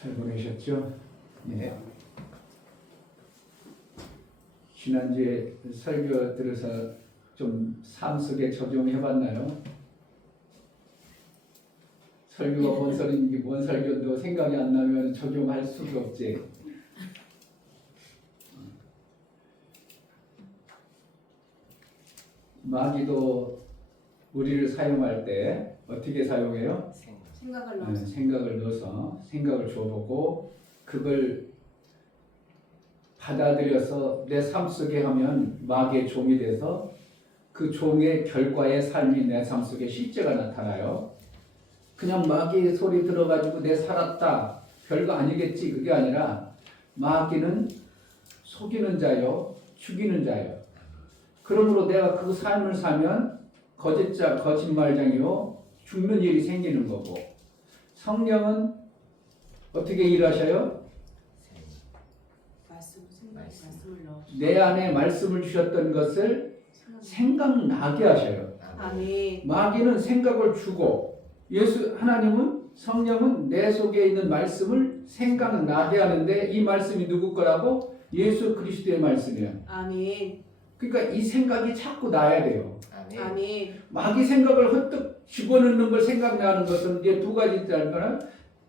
잘 보내셨죠? 예. 지난주에 설교 들어서 좀 삶 속에 적용해봤나요? 설교가 뭔 소리인지 뭔 설교도 생각이 안 나면 적용할 수가 없지. 마귀도 우리를 사용할 때 어떻게 사용해요? 생각을 넣어서 생각을 줘보고 그걸 받아들여서 내 삶 속에 하면 마귀의 종이 돼서 그 종의 결과의 삶이 내 삶 속에 실제가 나타나요. 그냥 마귀의 소리 들어가지고 내 살았다 별거 아니겠지 그게 아니라 마귀는 속이는 자요 죽이는 자요. 그러므로 내가 그 삶을 살면 거짓자 거짓말장이요 죽는 일이 생기는 거고 성령은 어떻게 일하셔요? 내 안에 말씀을 주셨던 것을 생각나게 하셔요. 아멘. 마귀는 생각을 주고 하나님은 성령은 내 속에 있는 말씀을 생각나게 하는데 이 말씀이 누구 거라고? 예수 그리스도의 말씀이에요. 아멘. 그러니까 이 생각이 자꾸 나야 돼요. 아멘. 마귀 생각을 헛떡 집어넣는 걸 생각나는 것은 이제 두 가지 있다는 거는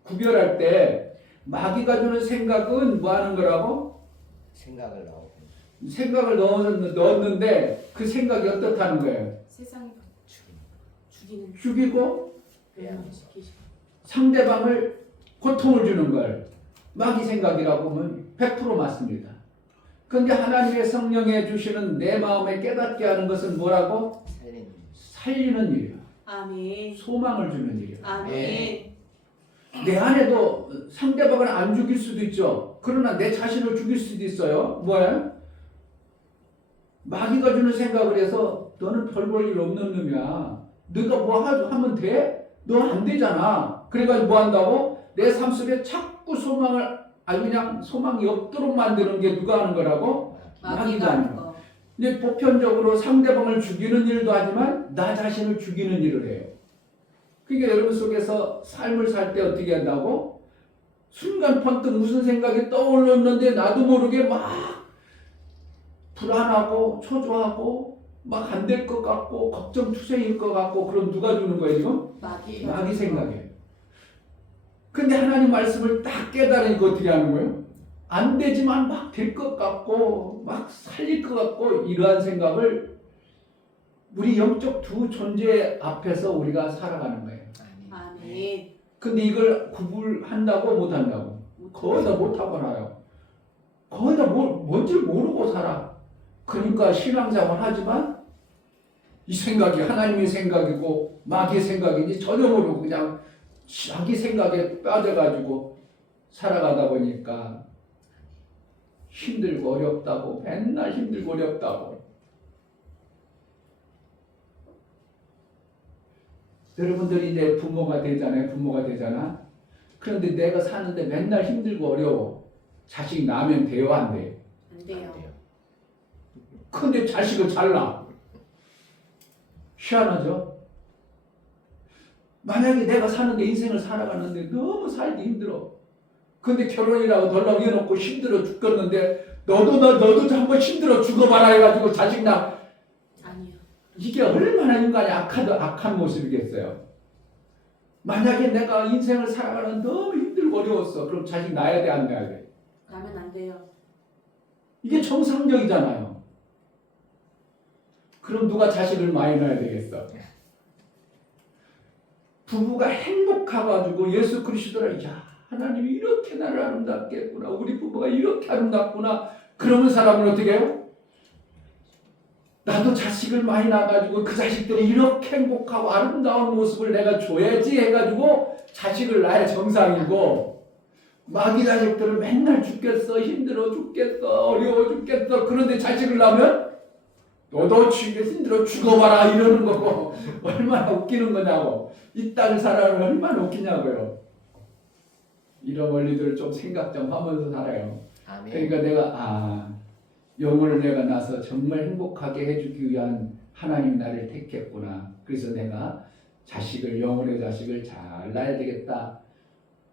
구별할 때 마귀가 주는 생각은 뭐 하는 거라고? 생각을 넣었는데 그 생각이 어떻다는 거예요? 세상이 죽이는 죽이고 멸망시키시고 상대방을 고통을 주는 걸 마귀 생각이라고 하면 100% 맞습니다. 그런데 하나님의 성령에 주시는 내 마음에 깨닫게 하는 것은 뭐라고? 살리는 일이야. 아멘. 소망을 주는 일이야. 아멘. 내 안에도 상대방을 안 죽일 수도 있죠. 그러나 내 자신을 죽일 수도 있어요. 뭐야? 마귀가 주는 생각을 해서 너는 별 볼 일 없는 놈이야. 네가 뭐 하면 돼? 너 안 되잖아. 그래가지고 뭐 한다고? 내 삶 속에 자꾸 소망을 그냥 소망이 없도록 만드는 게 누가 하는 거라고? 마귀가 하는 거. 근데 보편적으로 상대방을 죽이는 일도 하지만 나 자신을 죽이는 일을 해요. 그러니까 여러분 속에서 삶을 살 때 어떻게 한다고? 순간 번뜩 무슨 생각이 떠올랐는데 나도 모르게 막 불안하고 초조하고 막 안 될 것 같고 걱정투성일 것 같고 그럼 누가 주는 거예요 지금? 마귀 생각이에요. 근데 하나님 말씀을 딱 깨달으니까 어떻게 하는 거예요? 안 되지만 막 될 것 같고 막 살릴 것 같고 이러한 생각을 우리 영적 두 존재 앞에서 우리가 살아가는 거예요. 아멘. 근데 이걸 구분한다고 못한다고? 거의 다 못하거나요. 거의 다 뭔지 모르고 살아. 그러니까 신앙생활 하지만 이 생각이 하나님의 생각이고 마귀의 생각인지 전혀 모르고 그냥 자기 생각에 빠져가지고 살아가다 보니까 힘들고 어렵다고 맨날 힘들고 어렵다고. 여러분들이 이제 부모가 되잖아. 그런데 내가 사는데 맨날 힘들고 어려워. 자식 낳으면 돼요, 안 돼요? 안 돼요. 근데 자식을 잘 낳아. 희한하죠? 만약에 내가 사는데 인생을 살아가는데 너무 살기 힘들어. 근데 결혼이라고 덜렁 해놓고 힘들어 죽겠는데 너도 한번 힘들어 죽어봐라 해가지고 자식 낳아. 아니요. 이게 얼마나 인간이 악한 모습이겠어요. 만약에 내가 인생을 살아가는 너무 힘들고 어려웠어. 그럼 자식 낳아야 돼, 안 낳아야 돼? 나면 안 돼요. 이게 정상적이잖아요. 그럼 누가 자식을 많이 낳아야 되겠어? 부부가 행복해가지고 예수 그리스도를 야 하나님이 이렇게 나를 아름답게 했구나. 우리 부부가 이렇게 아름답구나. 그러면 사람은 어떻게 해요? 나도 자식을 많이 낳아가지고 그 자식들이 이렇게 행복하고 아름다운 모습을 내가 줘야지 해가지고 자식을 낳아야 정상이고 마귀 자식들은 맨날 죽겠어 힘들어 죽겠어 어려워 죽겠어 그런데 자식을 낳으면 너도 힘들어 죽어봐라 이러는 거고 얼마나 웃기는 거냐고 이 땅을 살아가면 얼마나 웃기냐고요. 이런 원리들을 좀 생각 좀 하면서 살아요. 그러니까 내가 영혼을 내가 낳아서 정말 행복하게 해주기 위한 하나님이 나를 택했구나. 그래서 내가 영혼의 자식을 잘 낳아야 되겠다.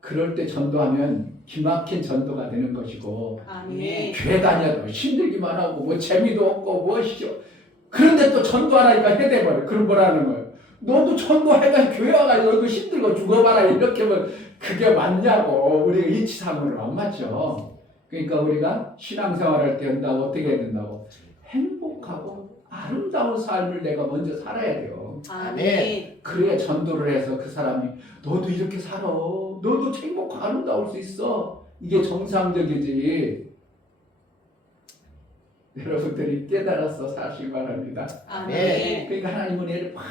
그럴 때 전도하면 기막힌 전도가 되는 것이고 아멘. 교회 다녀도 힘들기만 하고 뭐 재미도 없고 무엇이죠. 그런데 또 전도하라니까 해대버려. 그럼 뭐라는 거예요? 너도 전도해가 교회 와가지고 너도 힘들고 죽어봐라 이렇게 하면 그게 맞냐고. 우리가 이치상으로 안 맞죠. 그러니까 우리가 신앙생활할 때 한다고 어떻게 해야 된다고? 행복하고 아름다운 삶을 내가 먼저 살아야 돼요. 아멘. 그래야 전도를 해서 그 사람이 너도 이렇게 살아. 너도 행복하고 아름다울 수 있어. 이게 정상적이지. 여러분들이 깨달아서 사시기 바랍니다. 아멘. 그러니까 하나님은 애를 팍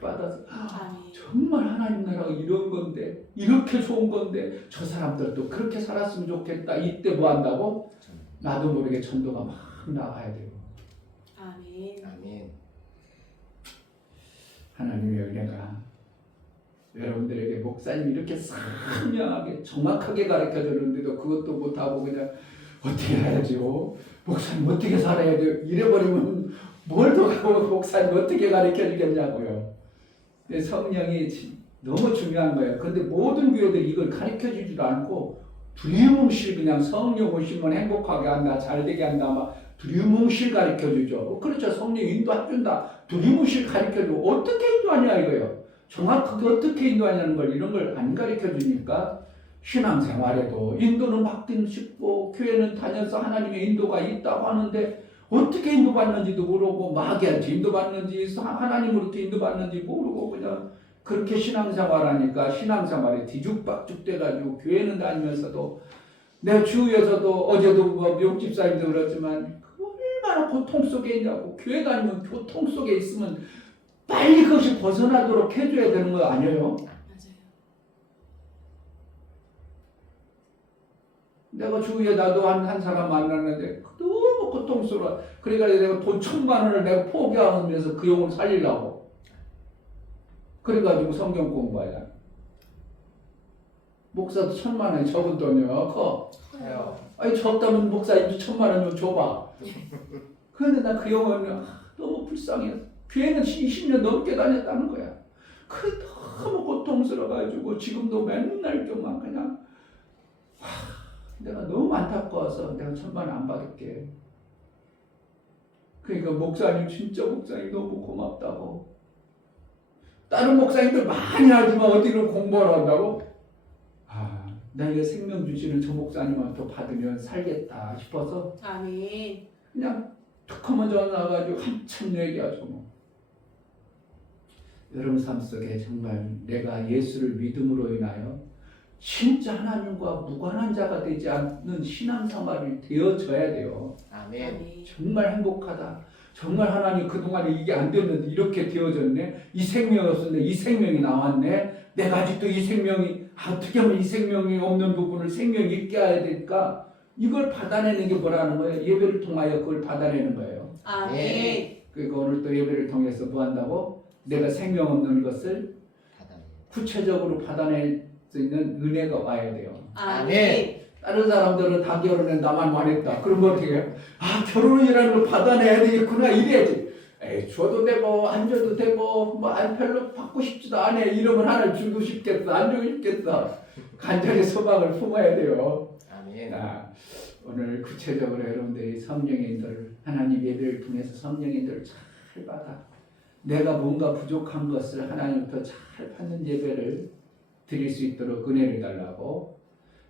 받아서 아멘. 정말 하나님 나라가 이런 건데 이렇게 좋은 건데 저 사람들도 그렇게 살았으면 좋겠다. 이때 뭐 한다고? 나도 모르게 전도가 막 나가야 돼요. 아멘. 아멘. 하나님의 은혜가 여러분들에게 목사님이 이렇게 선명하게 정확하게 가르쳐 주는데도 그것도 못하고 그냥 어떻게 해야죠? 목사님 어떻게 살아야 돼요? 이래버리면 뭘 더 가고 목사님 어떻게 가르쳐 주겠냐고요. 성령이 너무 중요한 거예요. 근데 모든 교회들이 이걸 가르쳐 주지도 않고 두리뭉실 그냥 성령 오시면 행복하게 한다, 잘되게 한다, 막 두리뭉실 가르쳐 주죠. 그렇죠. 성령 인도해준다. 두리뭉실 가르쳐 주고 어떻게 인도하냐 이거예요. 정확하게 어떻게 인도하냐는 걸 이런 걸 안 가르쳐 주니까 신앙생활에도 인도는 받긴 쉽고 교회는 다녀서 하나님의 인도가 있다고 하는데 어떻게 인도받는지도 모르고 마귀한테 인도받는지 하나님으로부터 인도받는지 모르고 그냥 그렇게 신앙생활하니까 신앙생활에 뒤죽박죽 돼가지고 교회는 다니면서도 내 주위에서도 어제도 뭐 미국 집사님도 그렇지만 얼마나 고통 속에 있냐고. 교회 다니면 고통 속에 있으면 빨리 그것이 벗어나도록 해줘야 되는 거 아니에요? 맞아요. 내가 주위에 나도 한 사람 만났는데 너무 고통스러워. 그러니까 내가 돈 1,000만 원을 내가 포기하면서 그 영혼을 살리려고. 그래가지고 성경 공부하자. 목사도 1,000만 원이 적은 돈이요. 커. 해요. 아니 적다면 목사님도 1,000만 원 좀 줘봐. 그런데 나 그 영혼이 너무 불쌍해. 교회는 20년 넘게 다녔다는 거야. 그 너무 고통스러워가지고 지금도 맨날 좀만 그냥 내가 너무 안타까워서 내가 1,000만 원 안 받을게. 그러니까 목사님 진짜 목사님 너무 고맙다고. 다른 목사님들 많이 하지만 어디로 공부를 한다고? 나 이거 생명 주시는 저 목사님한테 받으면 살겠다 싶어서 아멘. 그냥 툭 하면 전화 와가지고 한참 얘기하죠. 뭐. 여러분 삶 속에 정말 내가 예수를 믿음으로 인하여 진짜 하나님과 무관한 자가 되지 않는 신앙생활이 되어져야 돼요. 아멘. 아멘. 정말 행복하다. 정말 하나님 그동안에 이게 안 됐는데 이렇게 되어졌네. 이 생명이 없었는데 이 생명이 나왔네. 내가 아직도 이 생명이 어떻게 하면 이 생명이 없는 부분을 생명이 있게 해야 될까? 이걸 받아내는 게 뭐라는 거예요? 예배를 통하여 그걸 받아내는 거예요. 아멘. 그러니까 오늘 또 예배를 통해서 뭐 한다고? 내가 생명 없는 것을 받아내. 구체적으로 받아낼 수 있는 은혜가 와야 돼요. 아멘. 다른 사람들은 다 결혼해 나만 말했다. 그러면 어떻게 해요? 결혼이라는 걸 받아내야 되겠구나 이래야지. 에이 줘도 되고 안 줘도 되고 뭐 별로 받고 싶지도 않아. 이러면 하나 주고 싶겠어 안 주고 싶겠어. 간절히 소망을 품어야 돼요. 아멘. 오늘 구체적으로 여러분들이 성령의 인도를 하나님 예배를 통해서 성령의 인도를 잘 받아 내가 뭔가 부족한 것을 하나님부터 잘 받는 예배를 드릴 수 있도록 은혜를 달라고.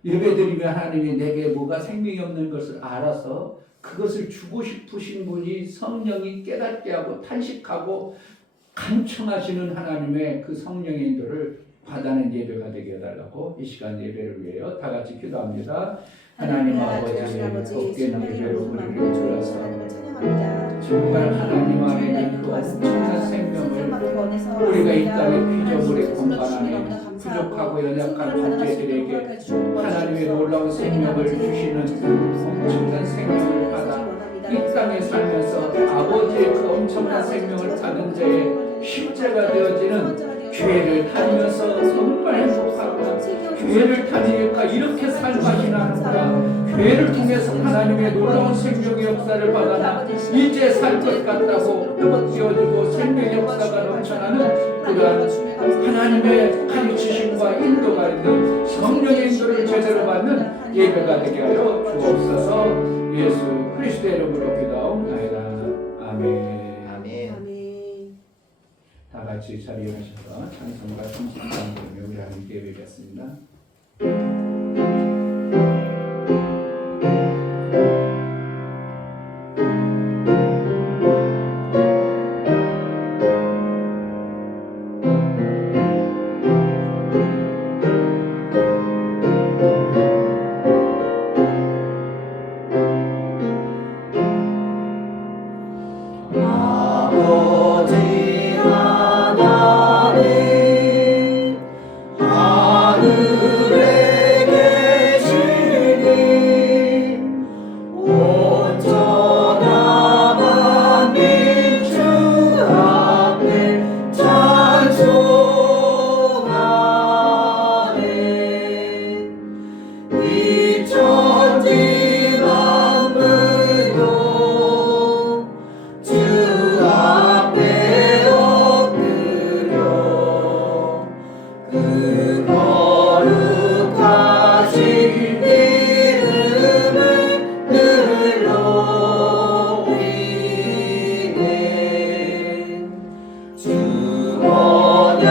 예배드리면 하나님이 내게 뭐가 생명이 없는 것을 알아서 그것을 주고 싶으신 분이 성령이 깨닫게 하고 탄식하고 간청하시는 하나님의 그 성령의 인도를 받아낸 예배가 되게 해달라고 이 시간 예배를 위하여 다 같이 기도합니다. 하나님 아버지 복된 예배로 우리를 불러서 정말 하나님 안에 그 엄청난 생명을 우리가 이 땅의 피조물의 공간 안에 부족하고 연약한 존재들에게 하나님의 놀라운 생명을 주시는 엄청난 생명을 받아 이 땅에 살면서 아버지의 그 엄청난 생명을 받은 자의 십자가 되어지는 교회를 다니면서 정말 행복하구나. 교회를 다니니까 이렇게 삶맛이 나는구나. 교회를 통해서 하나님의 놀라운 생명의 역사를 받아나 이제 살 것 같다고 뛰어주고 생명의 역사가 넘쳐나는 그러한 하나님의 가르치심과 인도가 있는 성령의 인도를 제대로 받는 예배가 되게 하여 주옵소서. 예수 그리스도의 이름으로 기도하옵나이다. 아멘. 아멘. 아멘. 다 같이 자리에 하셔서 찬송가 33장 부르며 우리 함께 외쳤습니다. 아버지 하나님 하늘에 계시니 온전한 민주 앞에 찬송하네. 이 천지 만물도 주 앞에 엎드려 그 거룩하신 이름을 늘 높이네. 주 언약하신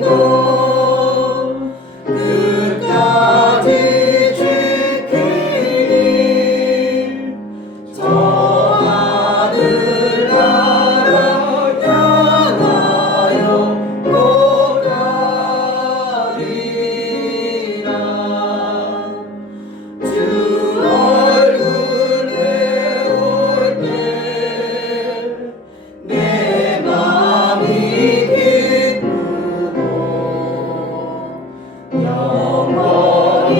도 끝까지 지키니 저 하늘나라 향하여 꼭 가리라. 주 얼굴 배울 때 내 맘이 기쁘고 영원히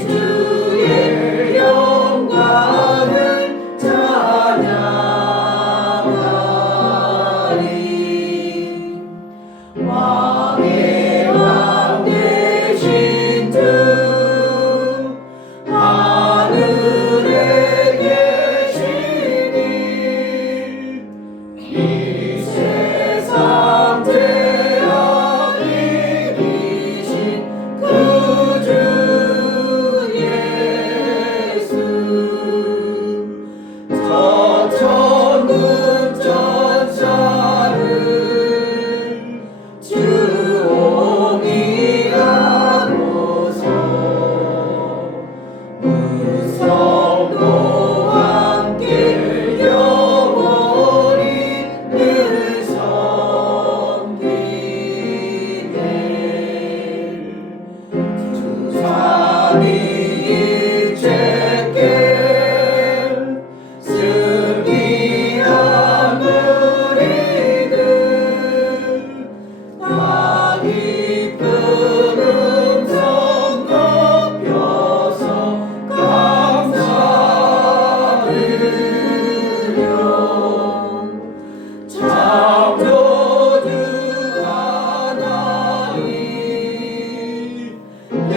주의 영광을 찬양하리. 왕의 왕 되신 주 하늘에 계시니 이 세상 죄악 이기신 그 주 예수 저 천군 천사를 주옹이 하고서 무성도 함께 영원히 늘 섬기네. 주 삼위일체께 승리한 우리들 다 기쁜 음성 높여서 감사드려. 창조주 하나님 내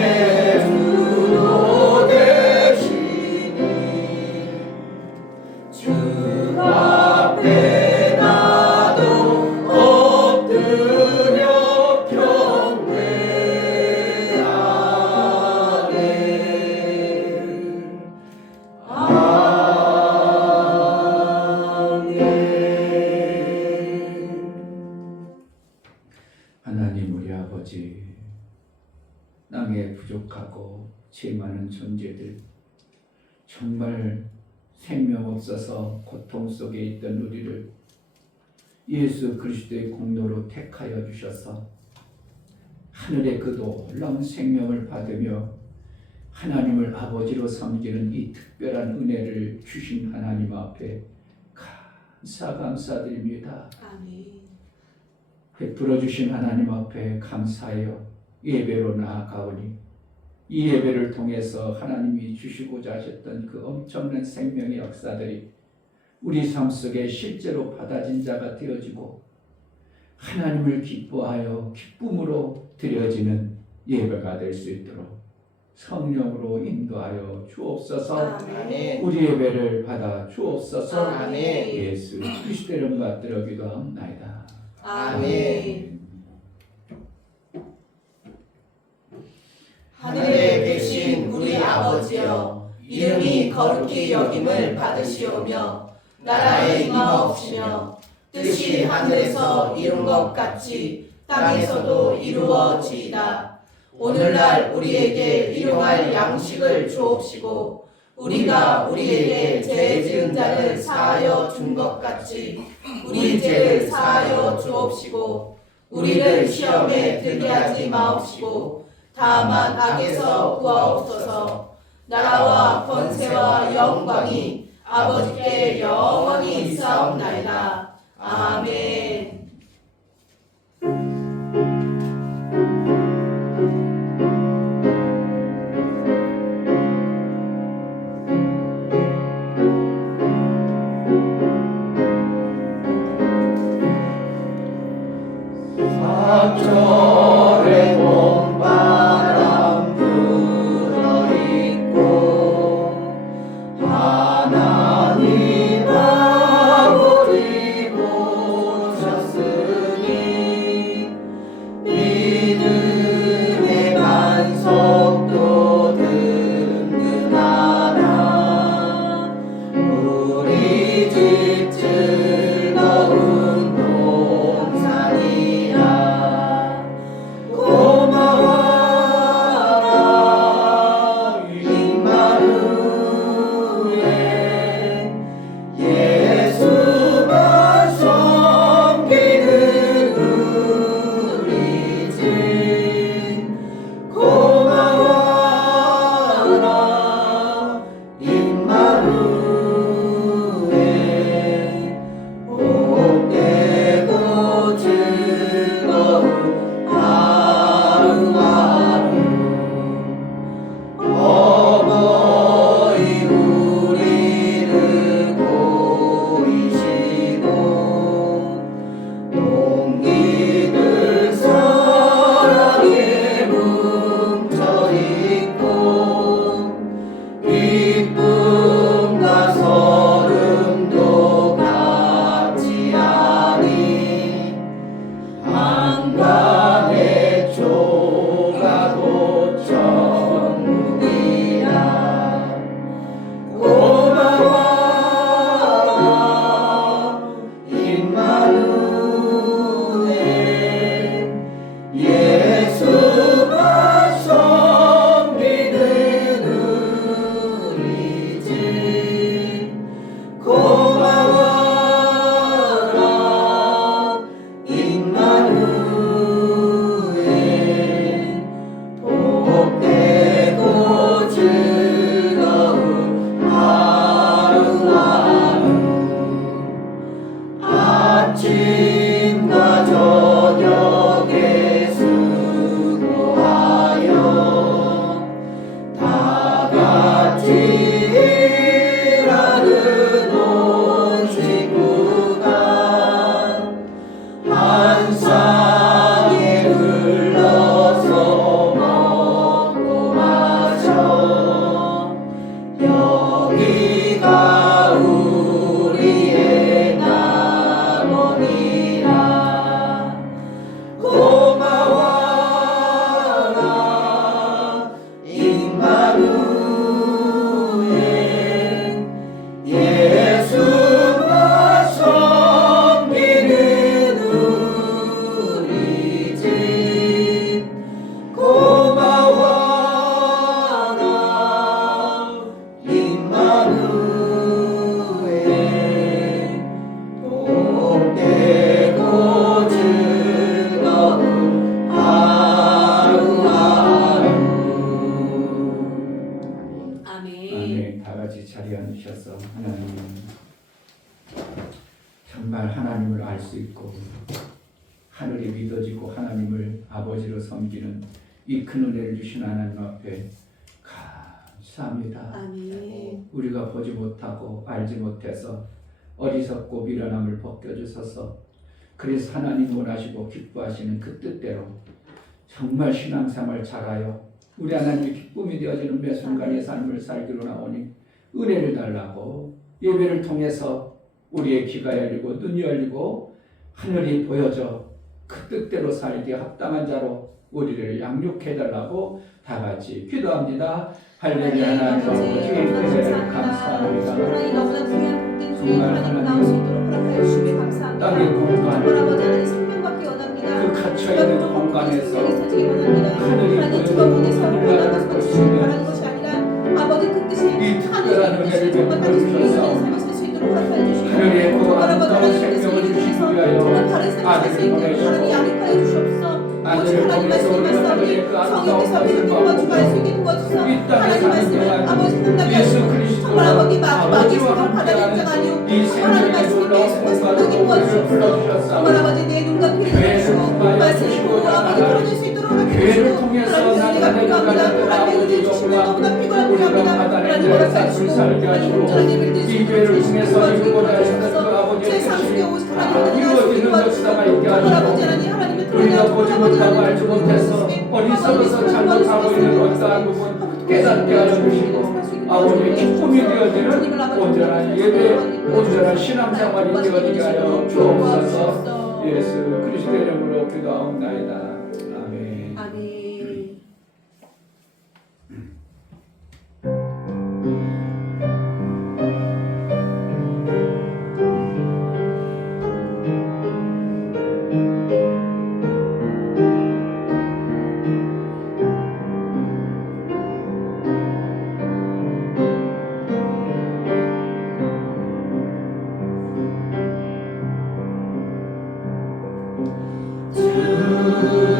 주도 되시니 주 앞에 나도 엎드려 경배하네. 아멘. 하나님 우리 아버지, 땅에 부족하고 죄 많은 존재들, 정말 생명 없어서 고통 속에 있던 우리를 예수 그리스도의 공로로 택하여 주셔서 하늘의 그 놀라운 생명을 받으며 하나님을 아버지로 섬기는 이 특별한 은혜를 주신 하나님 앞에 감사드립니다. 아멘. 베풀어 주신 하나님 앞에 감사하여 예배로 나아가오니 이 예배를 통해서 하나님이 주시고자 하셨던 그 엄청난 생명의 역사들이 우리 삶 속에 실제로 받아진 자가 되어지고 하나님을 기뻐하여 기쁨으로 드려지는 예배가 될 수 있도록 성령으로 인도하여 주옵소서. 아멘. 우리 예배를 받아 주옵소서. 아멘. 예수 그리스도의 이름 받들어 기도하옵나이다. 아멘. 하늘에 계신 우리 아버지여, 이름이 거룩히 여김을 받으시오며 나라에 임하옵시며 뜻이 하늘에서 이룬 것 같이 땅에서도 이루어지이다. 오늘날 우리에게 일용할 양식을 주옵시고 우리가 우리에게 죄 지은 자를 사하여 준 것 같이 우리 죄를 사하여 주옵시고 우리를 시험에 들게 하지 마옵시고 다만 악에서 구하옵소서. 나라와 권세와 영광이 아버지께 영원히 있사옵나이다. 아멘. 사절에 봄바람 불어있고 하나님 아버지 보셨으니 믿음의 반석도 든든하다. 우리 집 즐거운 동산이라. 고마워라 임마누엘, 예수만 섬기는 우리 집. 고마워라 임마누엘, 복되고 즐거운 하루하루. 어머니 우리를 보이시고 동기들 사랑에 뭉쳐있고 기쁨과 서름도 같이 하니 한강의 조가도 천국이라. 고마워라 임마누엘, 예수만 섬기는 우리 집. 고마워라 임마누엘, 복되고 즐거운 하루하루. 아침과 저녁에 수고하여 다 같이 일하는 온 식구가 한 쌍에 흘러서 먹고 마셔. 여기가 우리의 낙원이라. 고마워라 임마누엘, 예수만 섬기는 우리 집. 고마워라 임마누엘, 복되고 즐거운 하루하루. 아멘. 아멘. 다 같이 자리에 앉으셔서 하나님, 정말 하나님을 알 수 있고 하늘이 믿어지고 하나님을 아버지로 섬기는 이 큰 은혜를 주신 하나님 앞에 감사합니다. 아멘. 우리가 보지 못하고 알지 못해서 어리석고 미련함을 벗겨주셔서, 그래서 하나님 원하시고 기뻐하시는 그 뜻대로 정말 신앙생활 잘하여 우리 하나님의 기쁨이 되어지는 매 순간의 삶을 살기로 나오니 은혜를 달라고 예배를 통해서 우리의 귀가 열리고 눈이 열리고 하늘이 보여져 그 뜻대로 살기에 합당한 자로 우리를 양육해달라고 다 같이 기도합니다. 할렐루야. 하나님 아버지 은혜를 감사합니다. 하나님 너무나 귀한 복된 주님 정말 하나님 나올 수 있도록 허락하여 주시기 감사합니다. 땅의 공간, 정말 아버지 하나님 생명받기 원합니다. 그 갇혀있는 공간에서 하늘이 하나님 주가 보내서 나가서 주시기 바라는 것이 아니라 아버지 그 뜻이 이 특별한 하늘의 뜻이 은혜를 정말 가지고 베풀어 있는 주셔서 삶을 살 수 있도록 허락하여 주시고 하늘의 그 정말 아버지 아름다운 하나님 생명을 뜻을 주시기 위해서 위하여 정말 다른 삶을 살 수 아들을 있도록 보내시고 하나님 양육하여 주시옵소서. 오직 아들을 하나님 통해서 말씀을 우리가 하늘의 그 성인께서 아름다운 믿음과 것을 주가 할 수 받고 있게 도와주셔서 이 땅에 하나님 사는 말씀을 동안 아버지 상담하게 예수 하시고 그리스도가 정말 아버지 마귀 아버지와 속으로 바다를 함께하는 인정하니요 이 하나님 생명의 말씀을 놀라운 계속해서 공간으로 상담하게 우리를 도와주시옵소서. 불러주셨사오니 정말 아버지 내 눈과 귀를 교회를 주시고 통하여 말씀을 주시고 보고 아버지 나가는 풀어낼 수 있도록 하게 교회를 주시고 통해서 하나님 은혜가 나가는 필요합니다. 자들 하나님 은혜 아버지 주시면 정말 너무나 필요한 우리가 필요합니다. 바다를 하나님 인자를 허락하시고 살게 하나님 하시고 온전한 예배를 드릴 수 이 있도록 교회를 주시고 통해서 도와주시고 이루고자 하시는 그 도와주셔서 아버지의 제 삶속에 뜻이 오신 하나님을 이루어지는 역사가 있게 정말 아버지 하시고 하나님 하나님의 우리가 통하여 보지 못하고 알지 못해서 어리석어서 잘못하고 있는 어떠한 부분 깨닫게 하여 주시고 아버지의 기쁨이 되어지는 온전한 예배, 온전한 신앙생활이 되어지게 하여 주옵소서. 예수 그리스도의 이름으로 기도하옵나이다. 아멘. 아멘. 주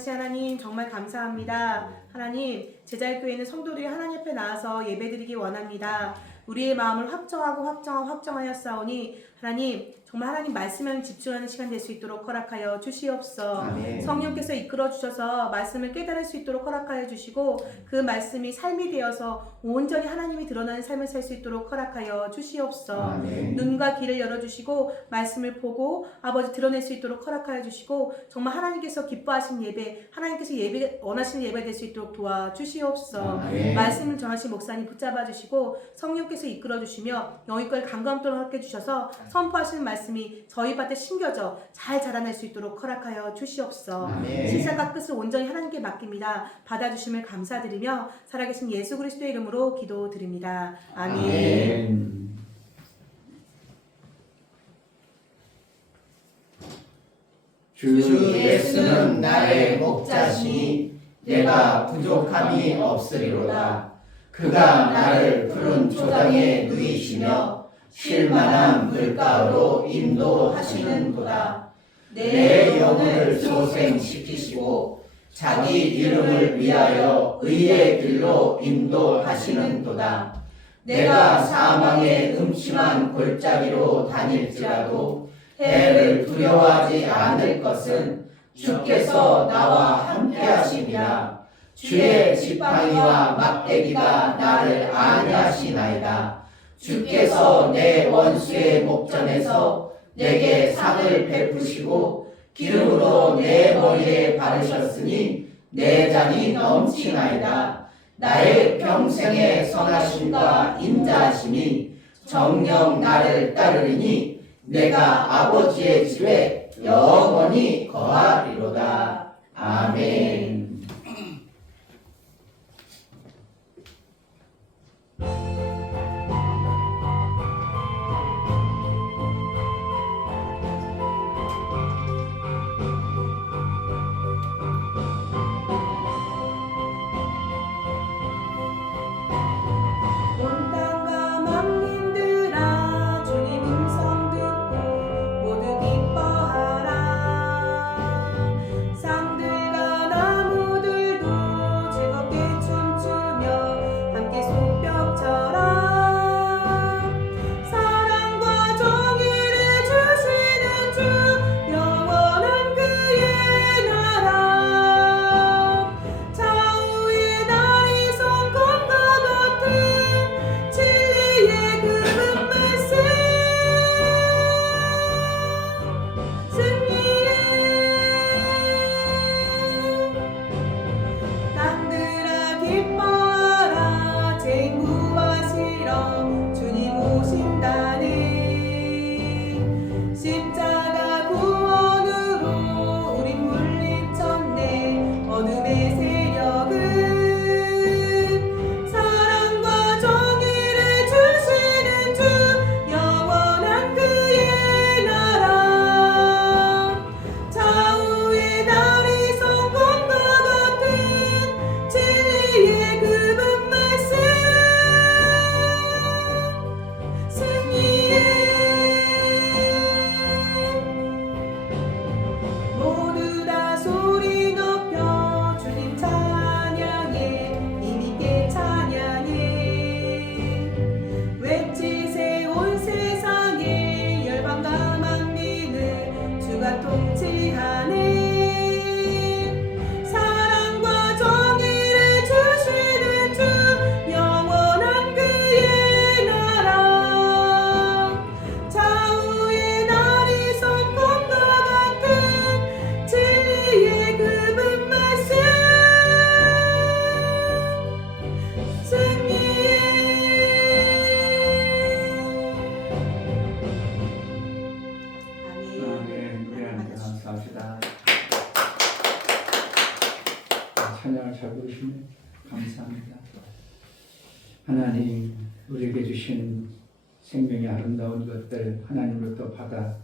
아버지 하나님 정말 감사합니다. 하나님 제자교회는 성도들이 하나님 앞에 나와서 예배드리기 원합니다. 우리의 마음을 확정하였사오니 하나님 정말 하나님 말씀에 집중하는 시간 될 수 있도록 허락하여 주시옵소서. 아멘. 성령께서 이끌어 주셔서 말씀을 깨달을 수 있도록 허락하여 주시고 그 말씀이 삶이 되어서 온전히 하나님이 드러나는 삶을 살 수 있도록 허락하여 주시옵소서. 아멘. 눈과 귀를 열어주시고 말씀을 보고 아버지 드러낼 수 있도록 허락하여 주시고 정말 하나님께서 기뻐하신 예배, 하나님께서 원하시는 예배 될 수 있도록 도와주시옵소서. 아멘. 말씀을 전하신 목사님 붙잡아 주시고 성령께서 이끌어 주시며 영육과의 감감도록 함께 주셔서 선포하시는 말씀이 저희 밭에 심겨져 잘 자라날 수 있도록 허락하여 주시옵소서. 아멘. 시작과 끝을 온전히 하나님께 맡깁니다. 받아주심을 감사드리며 살아계신 예수 그리스도의 이름으로 기도드립니다. 아멘. 아멘. 주 예수는 나의 목자시니 내가 부족함이 없으리로다. 그가 나를 푸른 초장에 누이시며 쉴만한 물가로 인도하시는도다. 내 영혼을 소생시키시고 자기 이름을 위하여 의의 길로 인도하시는도다. 내가 사망의 음침한 골짜기로 다닐지라도 해를 두려워하지 않을 것은 주께서 나와 함께하심이라. 주의 지팡이와 막대기가 나를 안위하시나이다. 주께서 내 원수의 목전에서 내게 상을 베푸시고 기름으로 내 머리에 바르셨으니 내 잔이 넘치나이다. 나의 평생의 선하심과 인자하심이 정녕 나를 따르리니 내가 아버지의 집에 영원히 거하리로다. 아멘. 온 땅과 만민들아 주님 음성 듣고 모두 기뻐하라. 상들과 나무들도 즐겁게 춤추며 함께 손뼉쳐라. 사랑과 정의를 주시는 주 영원한 그의 나라. 좌우의 날이 성검과 같은 진리의 그분 말씀 승리해. 땅들아 기뻐하라. 죄인 구하시러 주님 오신다네. 십자가 구원으로 우린 물리쳤네. 어둠의 세력은 사랑과 정의를 주시는 주 영원한 그의 나라. 좌우의 날이 성검과 같은 진리의 그분 말씀 승리해. 모두 다 소리 높여 주님 찬양해. 힘있게 찬양해. 외치세 온 세상에 열방과 만민을 주가 통치하네. 사랑과 정의를 주시는 주 영원한 그의 나라. 좌우의 날이 성검과 같은 진리의 그분 말씀 승리해. 아멘. 아멘. 우리 하나님 감사합니다. 찬양을 잘 부르시네. 감사합니다. 하나님, 우리에게 주신 생명의 아름다운 것들 하나님으로부터 받아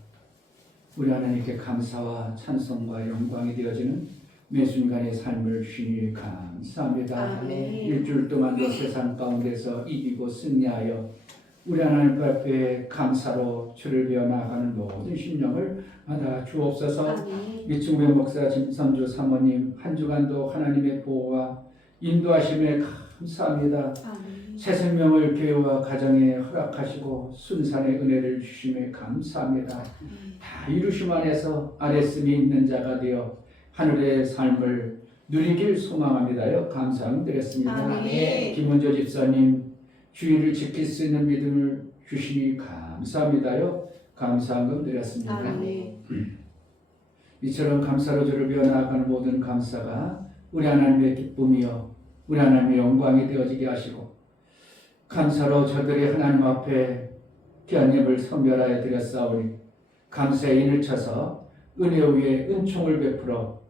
우리 하나님께 감사와 찬송과 영광이 되어지는 매 순간의 삶을 주시니 감사합니다. 아멘. 일주일 동안도 세상 가운데서 이기고 승리하여 우리 하나님 앞에 감사로 주를 배워 나아가는 모든 심령을 받아 주옵소서. 아멘. 이충배 목사, 김선주 사모님 한 주간도 하나님의 보호와 인도하심에 감사합니다. 아멘. 새 생명을 교회와 가정에 허락하시고 순산의 은혜를 주심에 감사합니다. 다 이루심 안에서 아랫심이 있는 자가 되어 하늘의 삶을 누리길 소망합니다요. 감사함 드렸습니다. 아멘. 김원조 집사님 주의를 지킬 수 있는 믿음을 주시니 감사합니다요. 감사함 드렸습니다. 아멘. 이처럼 감사로 주를 배워 나아가는 모든 감사가 우리 하나님의 기쁨이요 우리 하나님의 영광이 되어지게 하시고 감사로 저들이 하나님 앞에 귀한 예물 선별하여 드렸사오니 감사의 인을 쳐서 은혜 위에 은총을 베풀어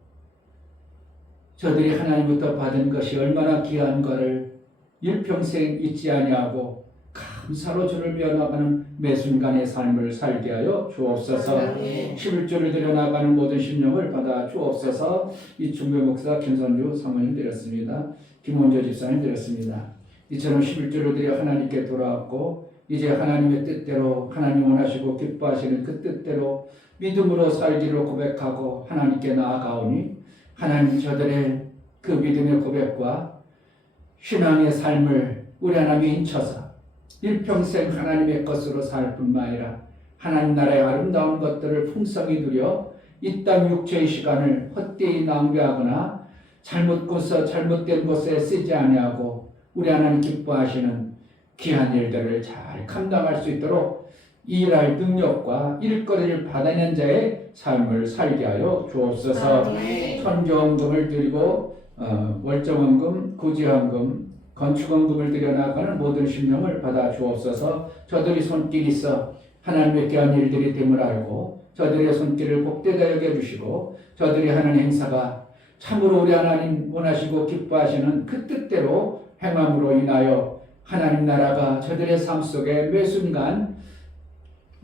저들이 하나님부터 받은 것이 얼마나 귀한가를 일평생 잊지 아니하고 감사로 주를 배워 나가는 매 순간의 삶을 살게 하여 주옵소서. 아멘. 11조를 드려나가는 모든 심령을 받아 주옵소서. 이충배 목사, 김선주 사모님 드렸습니다. 김원조 집사님 드렸습니다. 이처럼 11조를 드려 하나님께 돌아왔고 이제 하나님의 뜻대로 하나님 원하시고 기뻐하시는 그 뜻대로 믿음으로 살기로 고백하고 하나님께 나아가오니 하나님 저들의 그 믿음의 고백과 신앙의 삶을 우리 하나님이 인쳐서 일평생 하나님의 것으로 살 뿐만 아니라 하나님 나라의 아름다운 것들을 풍성히 누려 이 땅 육체의 시간을 헛되이 낭비하거나 잘못된 곳에 쓰지 아니하고 우리 하나님 기뻐하시는 귀한 일들을 잘 감당할 수 있도록 일할 능력과 일거리를 받아낸 자의 삶을 살게 하여 주옵소서. 아멘. 선교헌금을 드리고 월정헌금, 구제헌금, 건축헌금을 드려나가는 모든 심령을 받아 주옵소서. 저들이 손길 있어 하나님의 귀한 일들이 됨을 알고 저들의 손길을 복되게 여겨주시고 저들이 하는 행사가 참으로 우리 하나님 원하시고 기뻐하시는 그 뜻대로 행함으로 인하여 하나님 나라가 저들의 삶 속에 매 순간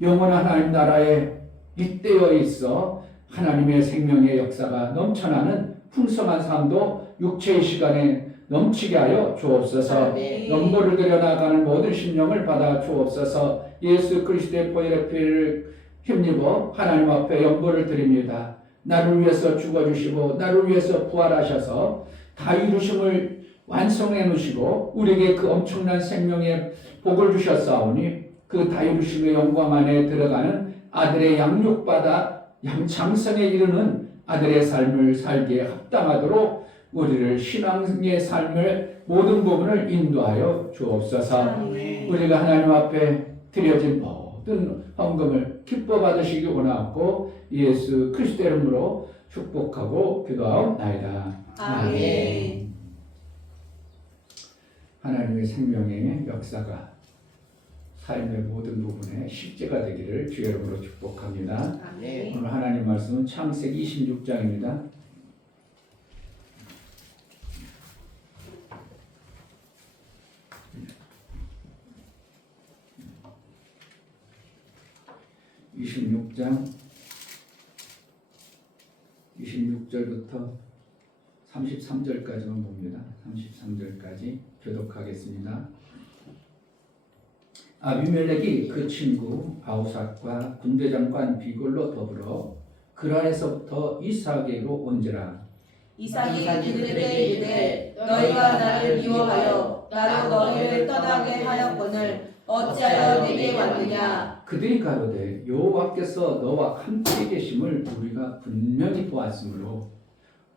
영원한 하나님 나라에 잇대어 있어 하나님의 생명의 역사가 넘쳐나는 풍성한 삶도 육체의 시간에 넘치게 하여 주옵소서. 아멘. 연고를 들여나가는 모든 심령을 받아 주옵소서. 예수 그리스도의 보혈의 피를 힘입어 하나님 앞에 연고를 드립니다. 나를 위해서 죽어주시고 나를 위해서 부활하셔서 다 이루심을 완성해 놓으시고 우리에게 그 엄청난 생명의 복을 주셨사오니 그 다 이루심의 영광 안에 들어가는 아들의 양육받아 장성에 이르는 아들의 삶을 살기에 합당하도록 우리를 신앙의 삶을 모든 부분을 인도하여 주옵소서. 아멘. 우리가 하나님 앞에 드려진 모든 헌금을 기뻐 받으시기 원하고 예수 그리스도 이름으로 축복하고 기도하옵나이다. 아멘. 하나님의 생명의 역사가 삶의 모든 부분에 실제가 되기를 주의 이름으로 축복합니다. 아멘. 오늘 하나님 말씀은 창세기 26장입니다. (26장) 26절부터 33절까지만 봅니다. 33절까지 교독하겠습니다. 아비멜렉이 그 친구 아우삭과 군대장관 비골로 더불어 그란에서부터 이삭에게로 온지라. 이삭이 그들에게 이르되 너희가 나를 미워하여 나로 너희를 떠나게 하였거늘 어찌하여 내게 왔느냐. 그들이 가로되 여호와께서 너와 함께 계심을 우리가 분명히 보았으므로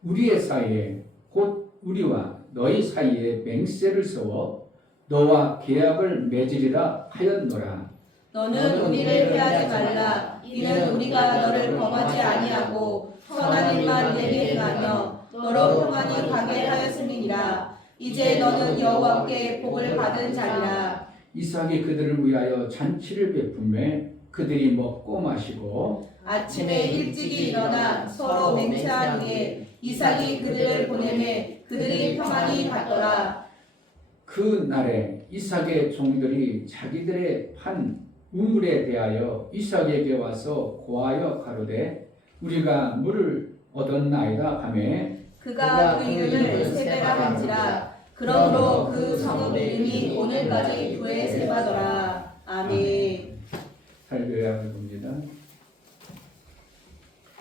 우리의 사이에 곧 우리와 너희 사이에 맹세를 세워 너와 계약을 맺으리라 하였노라. 너는 우리를 피하지 말라. 이는 우리가 너를 범하지 아니하고 선한 일만 내게 행하며 너로 평안히 가게 하였음이니라. 이제 너는 여호와께 복을 받은 자리라. 이삭이 그들을 위하여 잔치를 베푸매 그들이 먹고 마시고 아침에 일찍이 일어나 서로 맹세한 후에 이삭이 그들을 보내매 그들이 평안히 갔더라. 그 날에 이삭의 종들이 자기들의 판 우물에 대하여 이삭에게 와서 고하여 가로되 우리가 물을 얻었나이다 하매 그가 그 이름을 세베라 한지라. 그러므로 그 성읍 이름이 오늘까지 부에 세바더라. 아멘. 할례야를 봅니다.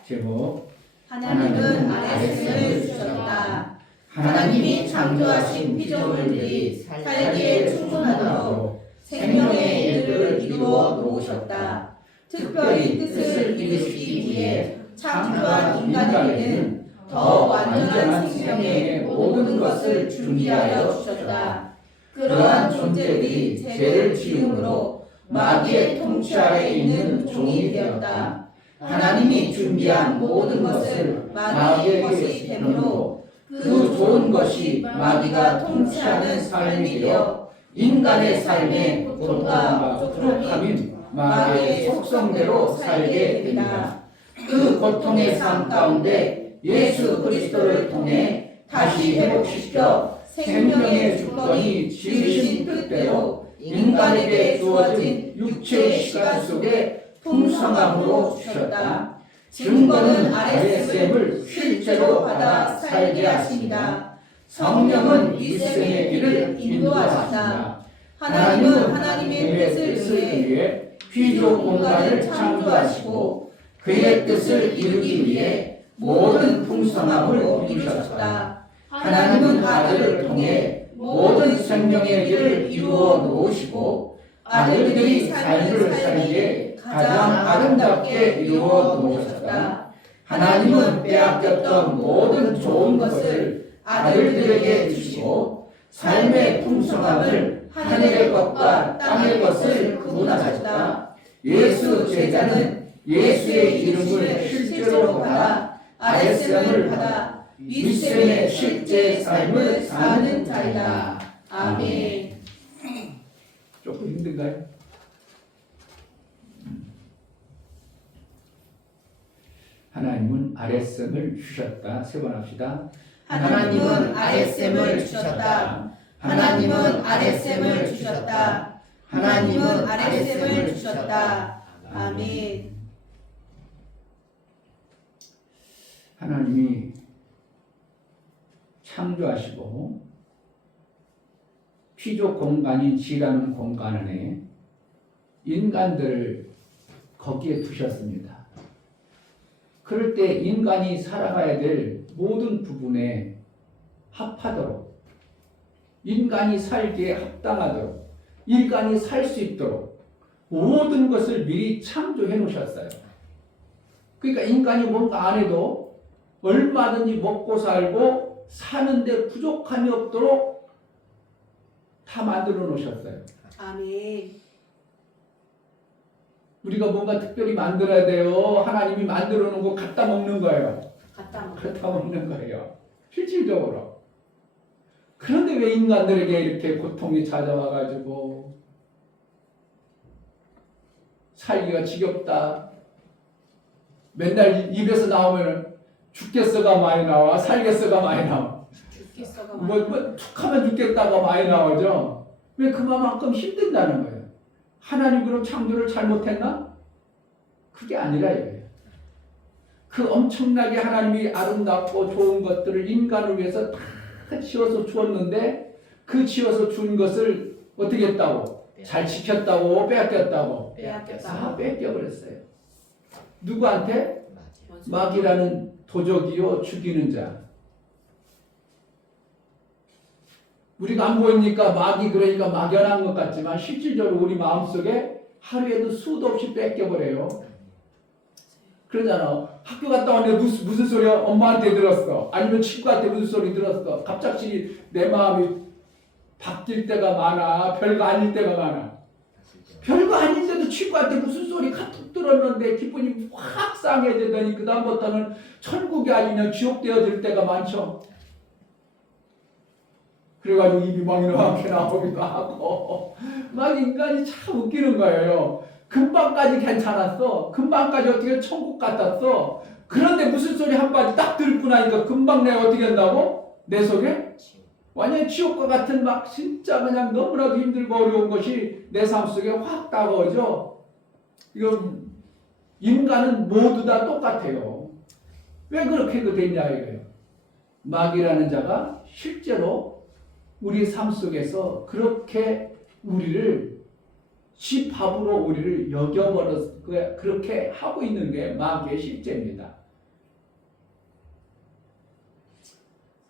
제목 하나님은 아랫셈을 주셨다. 하나님이 창조하신 피조물들이 살기에 충분하도록 생명의 일들을 이루어 놓으셨다. 특별히 뜻을 이루시기 위해 창조한 인간에게는 더 완전한 생명의 모든 것을 준비하여 주셨다. 그러한 존재들이 죄를 지음으로 마귀의 통치 아래 있는 종이 되었다. 하나님이 준비한 모든 것을 마귀의 것이 되므로 그 좋은 것이 마귀가 통치하는 삶이 되어 인간의 삶에 고통과 부족함인 마귀의 속성대로 살게 됩니다. 그 고통의 삶 가운데 예수 그리스도를 통해 다시 회복시켜 생명의 주권이 지으신 뜻대로 인간에게 주어진 육체의 시간 속에 풍성함으로 주셨다. 증거는 아랫셈을 실제로 받아 살게 하십니다. 성령은 윗셈의 길을 인도하신다. 하나님은 하나님의 뜻을 위해 피조 공간을 창조하시고 그의 뜻을 이루기 위해 모든 풍성함을 이루셨다. 하나님은 아들을 통해 모든 생명의 길을 이루어 놓으시고 아들들이 삶을 살기에 가장 아름답게 이루어 놓으셨다. 하나님은 빼앗겼던 모든 좋은 것을 아들들에게 주시고 삶의 풍성함을 하늘의 것과 땅의 것을 구분하셨다. 예수 제자는 예수의 이름을 실제로 받아 아랫셈을 받아 윗셈의 실제 삶을 사는 자이다. 아멘. 조금 힘든가요? 하나님은 아랫셈을 주셨다. 세 번 합시다. 하나님은 아랫셈을 주셨다. 하나님은 아랫셈을 주셨다. 하나님은 아랫셈을 주셨다. 아멘. 하나님이 창조하시고 피조 공간인 지라는 공간 안에 인간들을 거기에 두셨습니다. 그럴 때 인간이 살아가야 될 모든 부분에 합하도록, 인간이 살기에 합당하도록, 인간이 살 수 있도록 모든 것을 미리 창조해 놓으셨어요. 그러니까 인간이 뭔가 안 해도 얼마든지 먹고 살고 사는데 부족함이 없도록 다 만들어 놓으셨어요. 아멘. 우리가 뭔가 특별히 만들어야 돼요. 하나님이 만들어 놓은 거 갖다 먹는 거예요. 갖다 먹는 거예요. 실질적으로. 그런데 왜 인간들에게 이렇게 고통이 찾아와가지고 살기가 지겹다. 맨날 입에서 나오면 죽겠어가 많이 나와, 살겠어가 많이 나와. 툭하면 죽겠다가 많이 나오죠. 왜 그만큼 힘든다는 거예요. 하나님 그럼 창조를 잘못했나? 그게 아니라 이거예요. 그 엄청나게 하나님이 아름답고 좋은 것들을 인간을 위해서 다 지어서 주었는데 그 지어서 준 것을 어떻게 했다고? 잘 지켰다고? 뺏겼다고? 다 뺏겨버렸어요. 누구한테? 마귀라는 도적이요 죽이는 자. 우리가 안 보이니까 마귀 그러니까 막연한 것 같지만 실질적으로 우리 마음속에 하루에도 수도 없이 뺏겨버려요. 그러잖아. 학교 갔다 왔는데 무슨 소리야? 엄마한테 들었어. 아니면 친구한테 무슨 소리 들었어. 갑자기 내 마음이 바뀔 때가 많아. 별거 아닐 때가 많아. 별거 아닌데도 친구한테 무슨 소리 카톡 들었는데 기분이 확 상해지더니 그 다음부터는 천국이 아니면 지옥 되어질 때가 많죠. 그래가지고 입이 막 이렇게 나오기도 하고 막 인간이 참 웃기는 거예요. 금방까지 괜찮았어. 금방까지 어떻게 천국 같았어. 그런데 무슨 소리 한마디 딱 듣고 나니까 금방 내가 어떻게 한다고? 내 속에 완전 지옥과 같은 막 진짜 그냥 너무나도 힘들고 어려운 것이 내 삶 속에 확 다가오죠. 이건 인간은 모두 다 똑같아요. 왜 그렇게 됐냐 이거예요. 마귀라는 자가 실제로 우리 삶 속에서 그렇게 우리를 지 밥으로 우리를 여겨버려 그렇게 하고 있는 게 마귀의 실제입니다.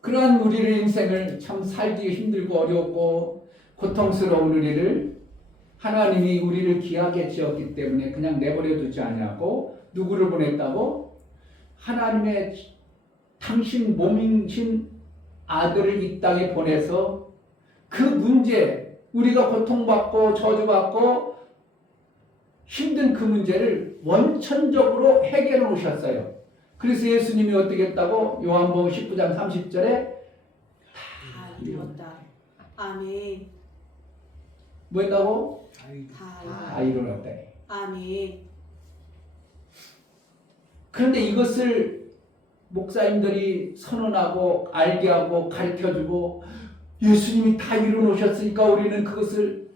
그러한 우리의 인생을 참 살기 힘들고 어렵고 고통스러운 우리를 하나님이 우리를 귀하게 지었기 때문에 그냥 내버려 두지 아니하고 누구를 보냈다고? 하나님의 당신 몸이신 아들을 이 땅에 보내서 그 문제, 우리가 고통받고 저주받고 힘든 그 문제를 원천적으로 해결해 놓으셨어요. 그래서 예수님이 어떻게 했다고? 요한복음 19장 30절에 다 이루었다. 아멘. 뭐 했다고? 다 다 이루었다. 아멘. 그런데 이것을 목사님들이 선언하고 알게 하고 가르쳐주고 예수님이 다 이루어놓으셨으니까 우리는 그것을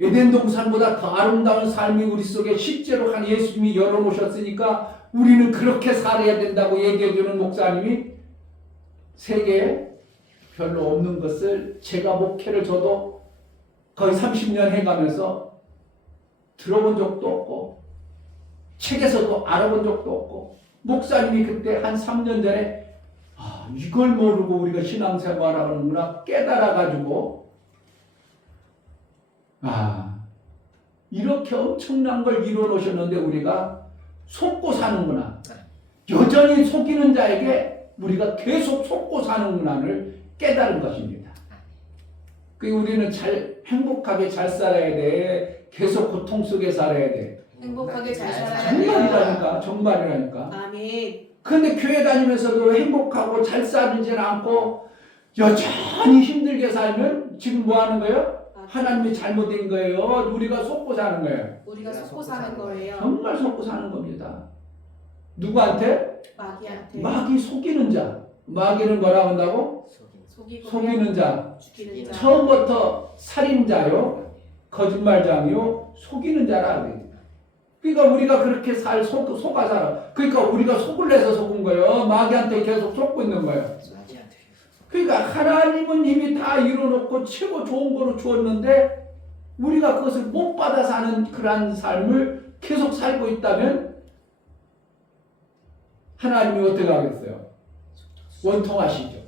에덴 동산보다 더 아름다운 삶이 우리 속에 실제로 한 예수님이 열어놓으셨으니까 우리는 그렇게 살아야 된다고 얘기해주는 목사님이 세계에 별로 없는 것을 제가 목회를 저도 거의 30년 해가면서 들어본 적도 없고 책에서도 알아본 적도 없고 목사님이 그때 한 3년 전에 이걸 모르고 우리가 신앙생활하는구나 깨달아가지고 이렇게 엄청난 걸 이루어놓으셨는데 우리가 속고 사는구나. 여전히 속이는 자에게 우리가 계속 속고 사는구나를 깨달은 것입니다. 그리고 우리는 행복하게 잘 살아야 돼. 계속 고통 속에 살아야 돼. 행복하게 잘 살아야 돼요. 정말이라니까. 아멘. 그런데 교회 다니면서도 행복하고 잘 살지는 않고 여전히 힘들게 살면 지금 뭐 하는 거예요? 하나님이 잘못된 거예요. 우리가 속고 사는 거예요. 우리가 속고 사는 거예요. 정말 속고 사는 겁니다. 누구한테? 마귀한테. 마귀 속이는 자. 마귀는 뭐라고 한다고? 속이고 속이는 자. 죽이는 자. 처음부터 살인자요, 거짓말장이요, 속이는 자라 그래요. 그러니까 우리가 그렇게 속아 살아. 그러니까 우리가 속을 내서 속은 거예요. 마귀한테 계속 속고 있는 거예요. 그러니까 하나님은 이미 다 이루어놓고 최고 좋은 거로 주었는데 우리가 그것을 못 받아 사는 그러한 삶을 계속 살고 있다면 하나님이 어떻게 하겠어요? 원통하시죠.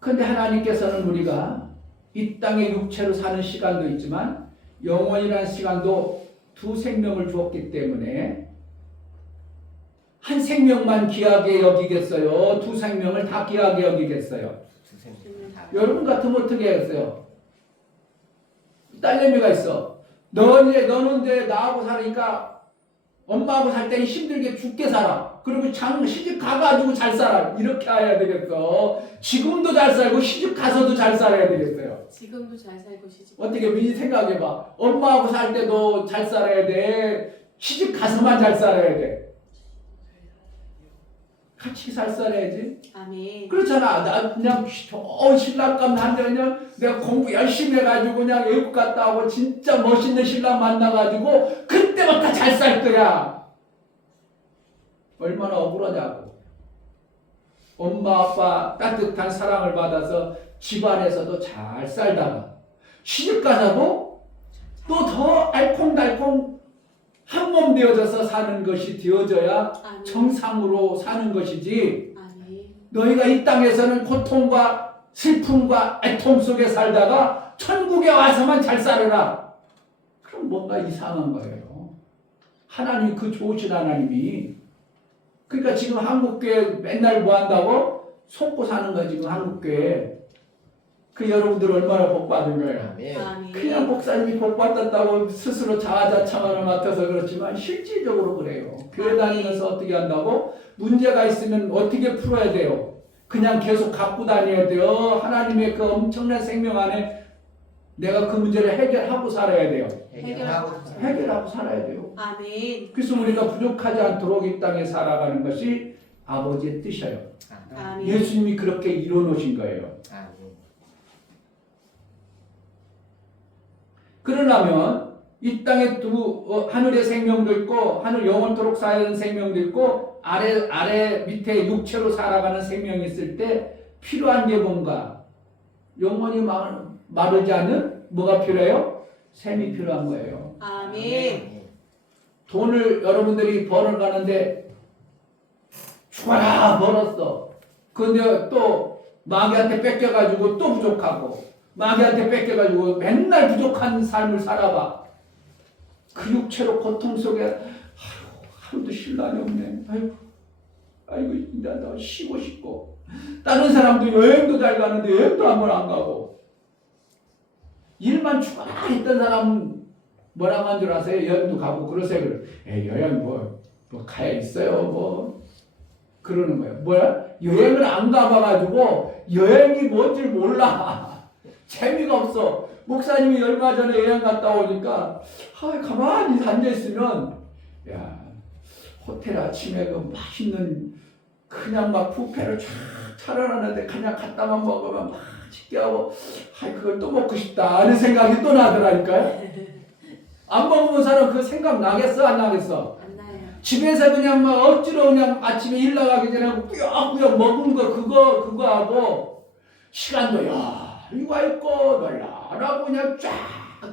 그런데 하나님께서는 우리가 이 땅의 육체로 사는 시간도 있지만 영원이라는 시간도 두 생명을 주었기 때문에 한 생명만 귀하게 여기겠어요? 두 생명을 다 귀하게 여기겠어요? 여러분 같으면 어떻게 하겠어요? 딸내미가 있어. 너는 이제 나하고 사니까 엄마하고 살 때는 힘들게 죽게 살아. 그리고 시집 가가지고 잘 살아. 이렇게 해야 되겠어. 지금도 잘 살고 시집 가서도 잘 살아야 되겠어요. 지금도 잘 살고 시집. 어떻게 민희 생각해봐. 엄마하고 살 때도 잘 살아야 돼. 시집 가서만 잘 살아야 돼. 같이 잘 살아야지. 아멘. 그렇잖아. 나 그냥 신랑감 한다면 내가 공부 열심히 해가지고 그냥 외국 갔다 오고 진짜 멋있는 신랑 만나가지고 그때부터 잘 살 거야. 얼마나 억울하냐고. 엄마 아빠 따뜻한 사랑을 받아서 집안에서도 잘 살다가 시집 가서도 또 더 알콩달콩 한 몸 되어져서 사는 것이 되어져야 아멘. 정상으로 사는 것이지. 아멘. 너희가 이 땅에서는 고통과 슬픔과 애통 속에 살다가 천국에 와서만 잘 살아라. 그럼 뭔가 이상한 거예요. 하나님, 그 좋으신 하나님이. 그러니까 지금 한국교회 맨날 뭐 한다고? 속고 사는 거야 지금 한국교회. 그 여러분들 얼마나 복 받은 거예요. 아멘. 그냥 목사님이 복 받았다고 스스로 자아자찬을 맡아서 그렇지만 실질적으로 그래요. 교회 다니면서 어떻게 한다고? 문제가 있으면 어떻게 풀어야 돼요? 그냥 계속 갖고 다녀야 돼요. 하나님의 그 엄청난 생명 안에 내가 그 문제를 해결하고 살아야 돼요. 해결하고 살아야 돼요. 아멘. 그래서 우리가 부족하지 않도록 이 땅에 살아가는 것이 아버지의 뜻이에요. 아멘. 예수님이 그렇게 이뤄놓으신 거예요. 그러려면 이 땅에 하늘의 생명도 있고 하늘 영원토록 사는 생명도 있고 아래 밑에 육체로 살아가는 생명이 있을 때 필요한 게 뭔가? 영원히 마르지 않는 뭐가 필요해요? 샘이 필요한 거예요. 아멘. 돈을 여러분들이 벌어가는데 죽어라 벌었어. 근데 또 마귀한테 뺏겨가지고 또 부족하고 마귀한테 뺏겨가지고 맨날 부족한 삶을 살아봐. 그 육체로 고통 속에 하루도 신랑이 없네. 아이고 나 쉬고 싶고 다른 사람도 여행도 잘 가는데 여행도 한 번 안 가고 일만 죽어라 했던 사람 뭐라고 한 줄 아세요? 여행도 가고 그러세요. 여행 뭐 가야 있어요 뭐 그러는 거예요. 뭐야? 여행을 안 가봐가지고 여행이 뭔지 몰라. 재미가 없어. 목사님이 얼마 전에 여행 갔다 오니까 가만히 앉아있으면 야 호텔 아침에 그 맛있는 그냥 막 뷔페를 쫙 차려놨는데 그냥 갖다만 먹으면 맛있게 하고 그걸 또 먹고 싶다 하는 생각이 또 나더라니까요. 안 먹으면 사람 그 생각 나겠어 안 나겠어? 안 나요. 집에서 그냥 막 억지로 그냥 아침에 일 나가기 전에 꾸역꾸역 먹은 거 그거 하고 시간도 이거 있고 놀라라고 그냥 쫙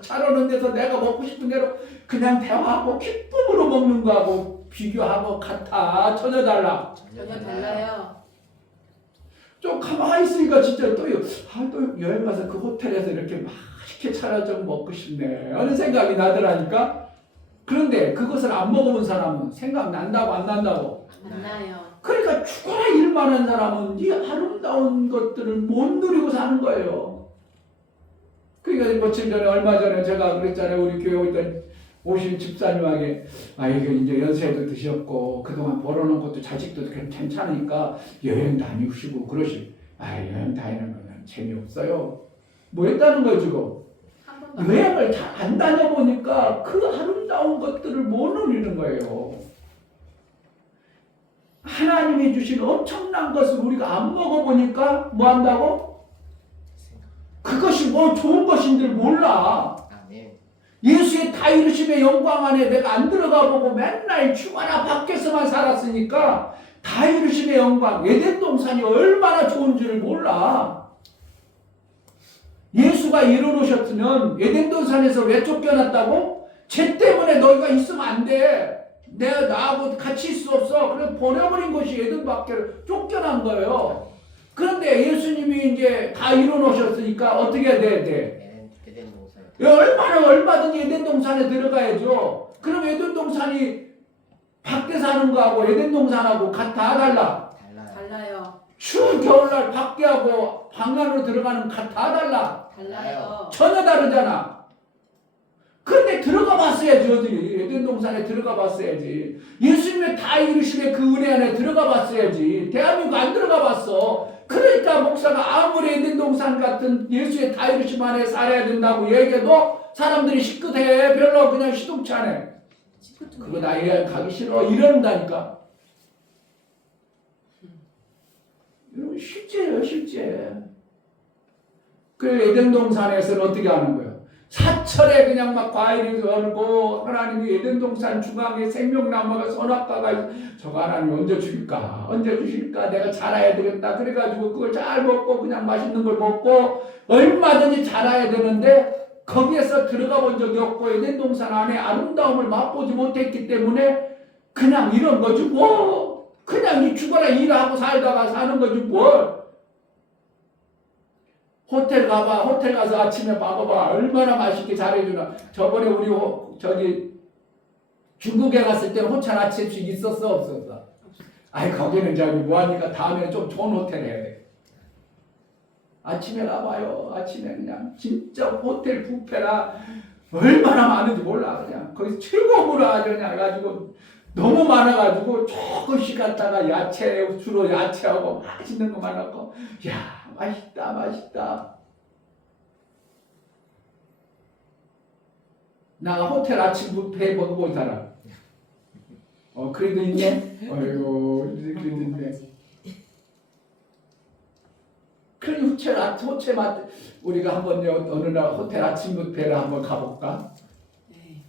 차려놓은 데서 내가 먹고 싶은 대로 그냥 대화하고 기쁨으로 먹는 거하고 비교하고 같아. 전혀 달라. 전혀 달라요. 좀 가만히 있으니까 진짜 또 여행 가서 그 호텔에서 이렇게 맛있게 차려져 먹고 싶네 하는 생각이 나더라니까. 그런데 그것을 안 먹어본 사람은 생각난다고 안 난다고? 안 나요. 그러니까 죽어라 일만 한 사람은 이 아름다운 것들을 못 누리고 사는 거예요. 그러니까 며칠 전에 얼마 전에 제가 그랬잖아요. 우리 교회 오신 집사님에게 이게 이제 연세도 드셨고 그동안 벌어놓은 것도 자식도 괜찮으니까 여행 다니시고 그러시. 여행 다니는 건 재미없어요. 뭐 했다는 거예요 지금. 한 번도 여행을 잘 안 다녀보니까 그 아름다운 것들을 못 누리는 거예요. 하나님이 주신 엄청난 것을 우리가 안 먹어보니까 뭐 한다고? 그것이 뭐 좋은 것인 줄 몰라. 예수의 다 이루심의 영광 안에 내가 안 들어가 보고 맨날 주마다 밖에서만 살았으니까 다 이루심의 영광, 에덴 동산이 얼마나 좋은 줄을 몰라. 예수가 이루셨으면 에덴 동산에서 왜 쫓겨났다고? 죄 때문에 너희가 있으면 안 돼. 내가 나하고 같이 있을 수 없어. 그래서 보내버린 것이 에덴 밖으로 쫓겨난 거예요. 그런데 예수님이 이제 다 이루셨으니까 어떻게 해야 돼? 얼마든지 에덴 동산에 들어가야죠. 그럼 에덴 동산이 밖에 사는 거하고 에덴 동산하고 같아 달라? 달라요. 추운 겨울날 밖에 하고 방 안으로 들어가는 같아 달라? 달라요. 전혀 다르잖아. 그런데 들어가 봤어야지. 어디 에덴 동산에 들어가 봤어야지. 예수님의 다 이루심의 그 은혜 안에 들어가 봤어야지. 대한민국 안 들어가 봤어. 그러니까 목사가 아무리 에덴 동산 같은 예수의 다 이루심 안에 살아야 된다고 얘기해도 사람들이 시끗해. 별로 그냥 시동치 않아. 그거 나 여행 가기 싫어 이런다니까. 이런 실제예요 실제. 그 에덴 동산에서는 어떻게 하는 거예요? 사철에 그냥 막 과일이 얼고 하나님이 에덴 동산 중앙에 생명나무가 선악과가 저거 하나님 언제 주실까? 언제 주실까? 내가 자라야 되겠다. 그래가지고 그걸 잘 먹고 그냥 맛있는 걸 먹고 얼마든지 자라야 되는데 거기에서 들어가 본 적이 없고 에덴 동산 안에 아름다움을 맛보지 못했기 때문에 그냥 이런 거지 뭐. 그냥 이 죽어라 일하고 살다가 사는 거지 뭘. 호텔 가봐. 호텔 가서 아침에 먹어봐. 얼마나 맛있게 잘해주나. 저번에 우리 저기 중국에 갔을 때는 호텔 아침식 있었어 없었어? 거기는 저기 뭐하니까 다음에는 좀 좋은 호텔 해야 돼. 아침에 가봐요. 아침에 그냥 진짜 호텔 뷔페라 얼마나 많은지 몰라. 그냥 거기서 최고로 아주 그냥 해가지고 너무 많아가지고 조금씩 갔다가 야채 주로 야채하고 맛있는 거만 넣고 야 맛있다 맛있다. 나 호텔 아침 뷔페 먹어본 사람. 그래도 있네. 어이구 그래도 있네. 그래 호텔 맛 우리가 한번 어느 날 호텔 아침 뷔페를 한번 가볼까? 네.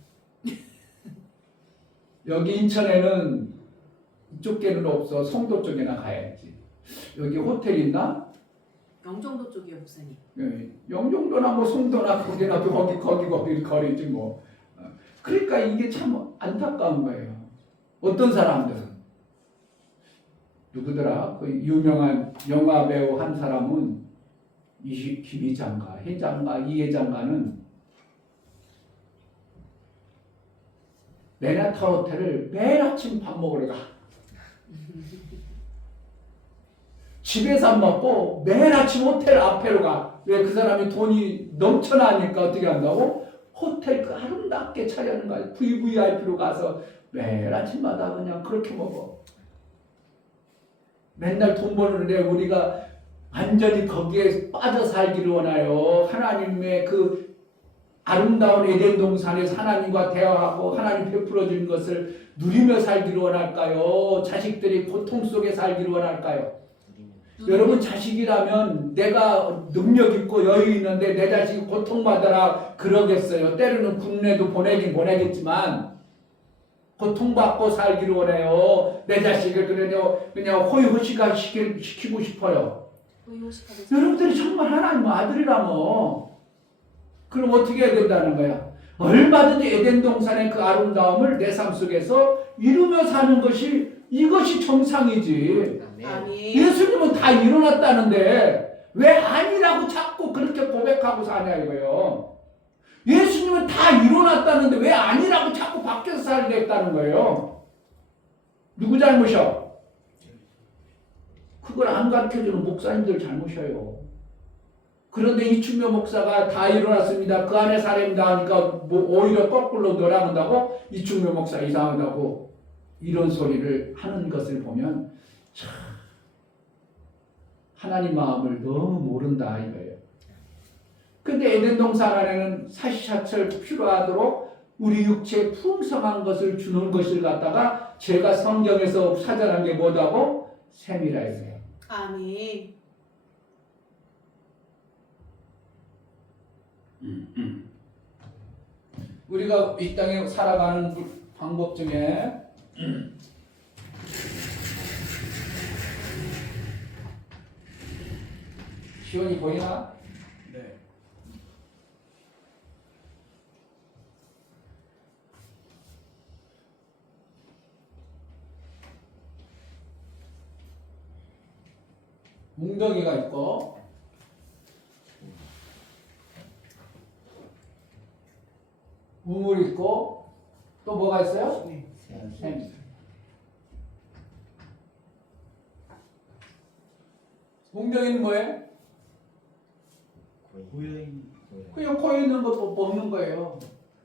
여기 인천에는 이쪽 게는 없어. 송도 쪽에나 가야지. 여기 호텔 있나? 영종도 쪽이요, 목사님. 예, 영종도나 뭐 송도나 거기나 거기 거리지 뭐. 그러니까 이게 참 안타까운 거예요. 어떤 사람들은 누구더라? 그 유명한 영화 배우 한 사람은 김희장가, 혜장가, 이혜장가는 맨하탄 호텔을 매일 아침 밥 먹으러 가. 집에서 안 먹고 매일 아침 호텔 앞에로 가. 왜? 그 사람이 돈이 넘쳐나니까 어떻게 한다고? 호텔 그 아름답게 차려는 거야. VVIP로 가서 매일 아침마다 그냥 그렇게 먹어. 맨날 돈 버는데 우리가 완전히 거기에 빠져 살기를 원하요. 하나님의 그 아름다운 에덴 동산에서 하나님과 대화하고 하나님 베풀어 주는 것을 누리며 살기를 원할까요? 자식들이 고통 속에 살기를 원할까요? 여러분 자식이라면 내가 능력 있고 여유 있는데 내 자식이 고통받아라 그러겠어요. 때로는 국내도 보내긴 보내겠지만 고통받고 살기를 원해요. 내 자식을 그냥 호의호식하 시키고 싶어요. 여러분들이 정말 하나님 아들이라면 그럼 어떻게 해야 된다는 거야? 얼마든지 에덴 동산의 그 아름다움을 내 삶 속에서 이루며 사는 것이 이것이 정상이지. 아멘. 예수님은 다 일어났다는데 왜 아니라고 자꾸 그렇게 고백하고 사냐 이거예요. 예수님은 다 일어났다는데 왜 아니라고 자꾸 밖에서 살겠다는 거예요. 누구 잘못이야? 그걸 안 가르쳐주는 목사님들 잘못이에요. 그런데 이충묘 목사가 다 일어났습니다. 그 안에 사람이다 하니까 뭐 오히려 거꾸로 놀아본다고 이충묘 목사 이상하다고 이런 소리를 하는 것을 보면 참 하나님 마음을 너무 모른다 이거예요. 근데 에덴 동산 안에는 사시사철 필요하도록 우리 육체에 풍성한 것을 주는 것을 갖다가 제가 성경에서 찾아난 게 뭐다고? 셈이라 했어요. 아멘. 우리가 이 땅에 살아가는 방법 중에 시온이 보이나? 네. 웅덩이가 있고 우물 있고 또 뭐가 있어요? 샘. 웅덩이는 뭐예요? 그냥 고여 있는 것도 먹는 거예요.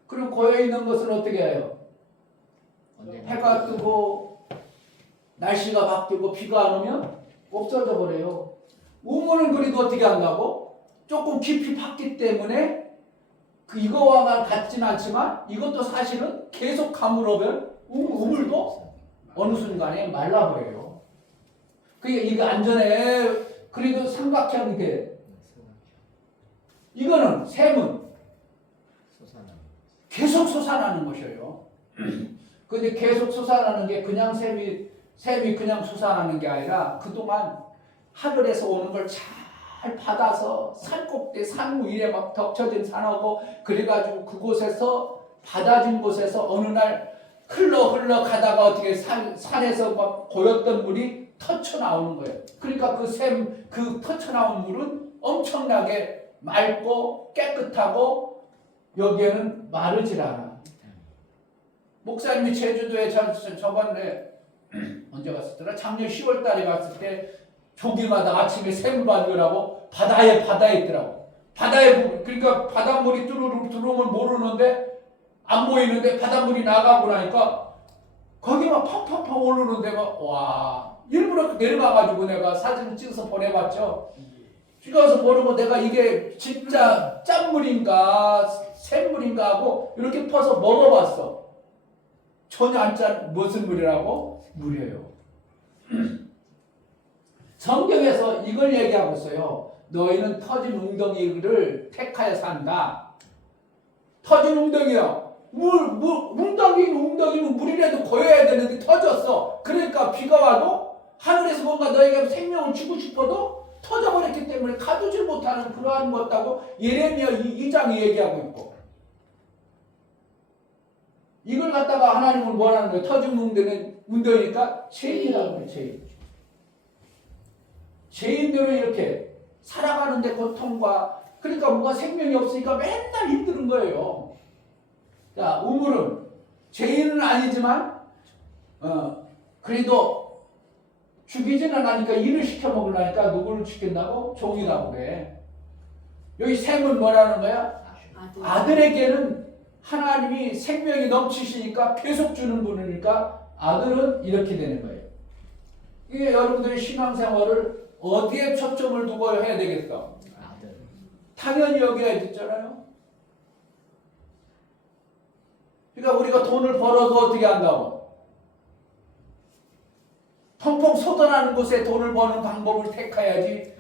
그리고 고여 있는 것은 어떻게 해요? 해가 뜨고 날씨가 바뀌고 비가 안 오면 없어져 버려요. 우물은 그래도 어떻게 한다고? 조금 깊이 팠기 때문에 그 이거와 같지는 않지만 이것도 사실은 계속 가물으면 우물도 어느 순간에 말라버려요. 그게 이거 안전해. 그래도 삼각형이 돼. 이거는 샘은 계속 솟아나는 것이에요. 근데 계속 솟아나는 게 그냥 샘이 그냥 솟아나는 게 아니라 그동안 하늘에서 오는 걸 잘 받아서 산꼭대 산 위에 막 덮쳐진 산하고 그래가지고 그곳에서 받아진 곳에서 어느 날 흘러 가다가 어떻게 산에서 막 고였던 물이 터쳐 나오는 거예요. 그러니까 그 터쳐 나온 물은 엄청나게 맑고 깨끗하고 여기에는 마르질 않아. 목사님이 제주도에 저번에 언제 갔었더라? 작년 10월 달에 갔을 때 조기마다 아침에 샘을 발견하고 바다에 있더라고. 그러니까 바닷물이 뚜루루 들어오면 모르는데 안 보이는데 바닷물이 나가고 나니까 거기 막 팍팍팍 오르는데 와 일부러 내려가가지고 내가 사진 찍어서 보내봤죠. 찍어서 보내고 내가 이게 진짜 짠물인가 샘물인가 하고 이렇게 퍼서 먹어봤어. 전혀 안 짠 무슨 물이라고? 물이에요. 성경에서 이걸 얘기하고 있어요. 너희는 터진 웅덩이를 택하여 산다. 터진 웅덩이야. 웅덩이는 물이라도 고여야 되는데 터졌어. 그러니까 비가 와도 하늘에서 뭔가 너에게 생명을 주고 싶어도 터져버렸기 때문에 가두질 못하는 그러한 것다고 예레미야 2장이 얘기하고 있고, 이걸 갖다가 하나님은 뭐라는 거예요? 터진 웅덩이니까 죄인이라고 해요. 죄인. 죄인들은 이렇게 살아가는데 고통과, 그러니까 뭔가 생명이 없으니까 맨날 힘든 거예요. 자, 우물은 죄인은 아니지만 그래도 죽이지는 않으니까 일을 시켜 먹으려니까 누구를 죽인다고? 종이라고 그래. 여기 셈은 뭐라는 거야? 아들에게는 하나님이 생명이 넘치시니까 계속 주는 분이니까 아들은 이렇게 되는 거예요. 이게 여러분들의 신앙생활을 어디에 초점을 두고 해야 되겠어? 당연히 여기야 있잖아요. 그러니까 우리가 돈을 벌어도 어떻게 한다고? 펑펑 쏟아나는 곳에 돈을 버는 방법을 택해야지.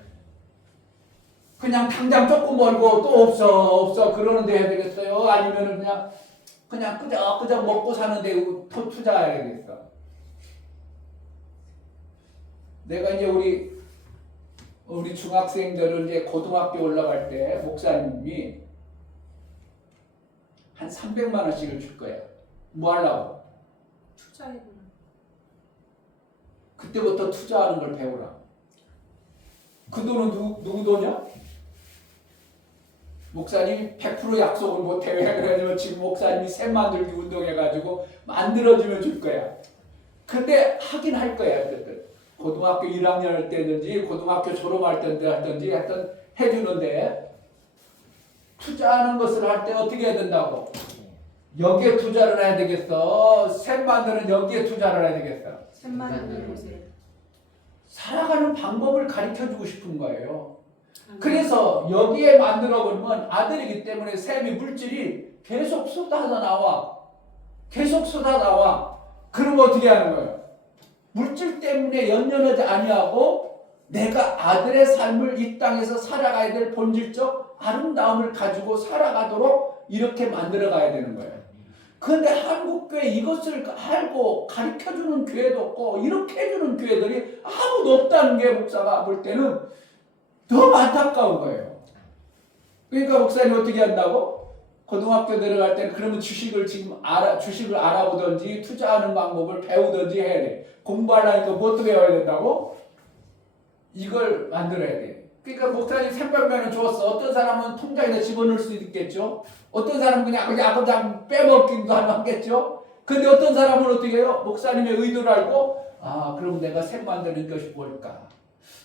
그냥 당장 조금 벌고 또 없어 그러는데 해야 되겠어요? 아니면은 그냥 그저 먹고 사는데 투자해야 되겠어? 내가 이제 우리 중학생들은 이제 고등학교 올라갈 때 목사님이 한 300만 원씩을 줄 거야. 뭐 하려고? 투자해보는. 그때부터 투자하는 걸 배우라. 그 돈은 누구 돈이야? 목사님이 100% 약속을 못해요. 그래가지고 지금 목사님이 새 만들기 운동해가지고 만들어주면 줄 거야. 근데 하긴 할 거야. 어쨌든 고등학교 1학년 할 때든지 고등학교 졸업할 때든지 하여튼 해주는데, 투자하는 것을 할 때 어떻게 해야 된다고? 여기에 투자를 해야 되겠어? 셋 만드는 여기에 투자를 해야 되겠어? 샘만 보세요. 살아가는 방법을 가르쳐주고 싶은 거예요. 그래서 여기에 만들어 보면 아들이기 때문에 샘이 물질이 계속 쏟아져 나와. 계속 쏟아 나와. 그러면 어떻게 하는 거예요? 물질 때문에 연연하지 아니하고 내가 아들의 삶을 이 땅에서 살아가야 될 본질적 아름다움을 가지고 살아가도록 이렇게 만들어 가야 되는 거예요. 그런데 한국교회 이것을 알고 가르쳐주는 교회도 없고 이렇게 해주는 교회들이 아무도 없다는 게 목사가 볼 때는 너무 안타까운 거예요. 그러니까 목사님 어떻게 한다고? 고등학교 들어갈 때는 그러면 주식을 알아보든지 투자하는 방법을 배우든지 해야 돼. 공부하려니까 뭐 배워야 된다고? 이걸 만들어야 돼. 그러니까 목사님 300만 원 줬어. 어떤 사람은 통장에다 집어넣을 수 있겠죠. 어떤 사람은 그냥 빼먹기도 하겠죠. 근데 어떤 사람은 어떻게 해요? 목사님의 의도를 알고, 그럼 내가 셈 만드는 것이 뭘까?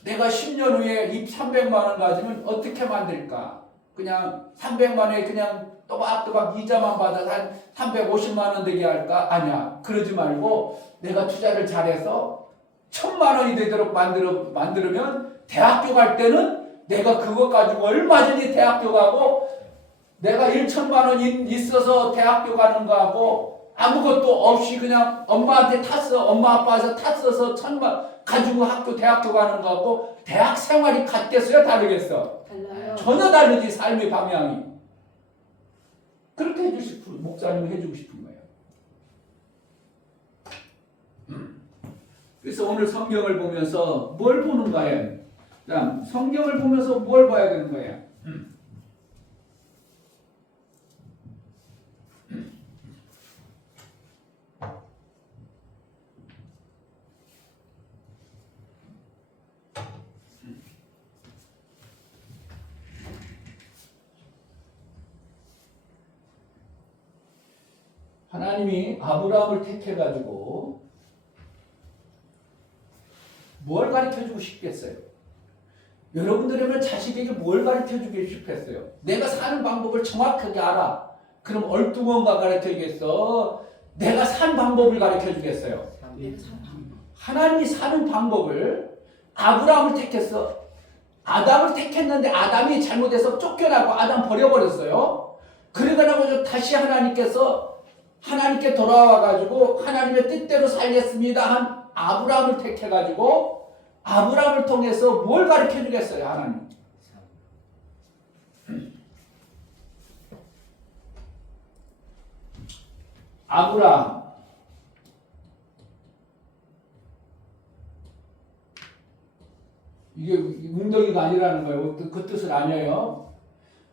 내가 10년 후에 이 300만 원 가지면 어떻게 만들까? 그냥 300만 원에 그냥 또박또박 이자만 받아서 한 350만 원 되게 할까? 아니야. 그러지 말고 내가 투자를 잘해서 1000만 원이 되도록 만들면 대학교 갈 때는 내가 그거 가지고 얼마든지 대학교 가고, 내가 1천만 원 있어서 대학교 가는 거하고 아무것도 없이 그냥 엄마한테 엄마 아빠한테 탔어서 1000만 가지고 대학교 가는 거하고 대학 생활이 같겠어요? 다르겠어? 달라요. 전혀 다르지. 삶의 방향이. 그렇게 목사님이 해주고 싶은 거예요. 그래서 오늘 성경을 보면서 뭘 보는 거예요? 성경을 보면서 뭘 봐야 되는 거예요? 하나님이 아브라함을 택해가지고 뭘 가르쳐주고 싶겠어요? 여러분들이면 자식에게 뭘 가르쳐주고 싶겠어요? 내가 사는 방법을 정확하게 알아. 그럼 얼뚱한가 가르쳐주겠어? 내가 산 방법을 가르쳐주겠어요? 하나님이 사는 방법을, 아브라함을 택했어. 아담을 택했는데 아담이 잘못해서 쫓겨나고 아담 버려버렸어요. 그러고 다시 하나님께 돌아와가지고 하나님의 뜻대로 살겠습니다 한 아브라함을 택해가지고 아브라함을 통해서 뭘 가르쳐 주겠어요? 하나님. 아브라함 이게 웅덩이가 아니라는 거예요. 그 뜻은 아니에요.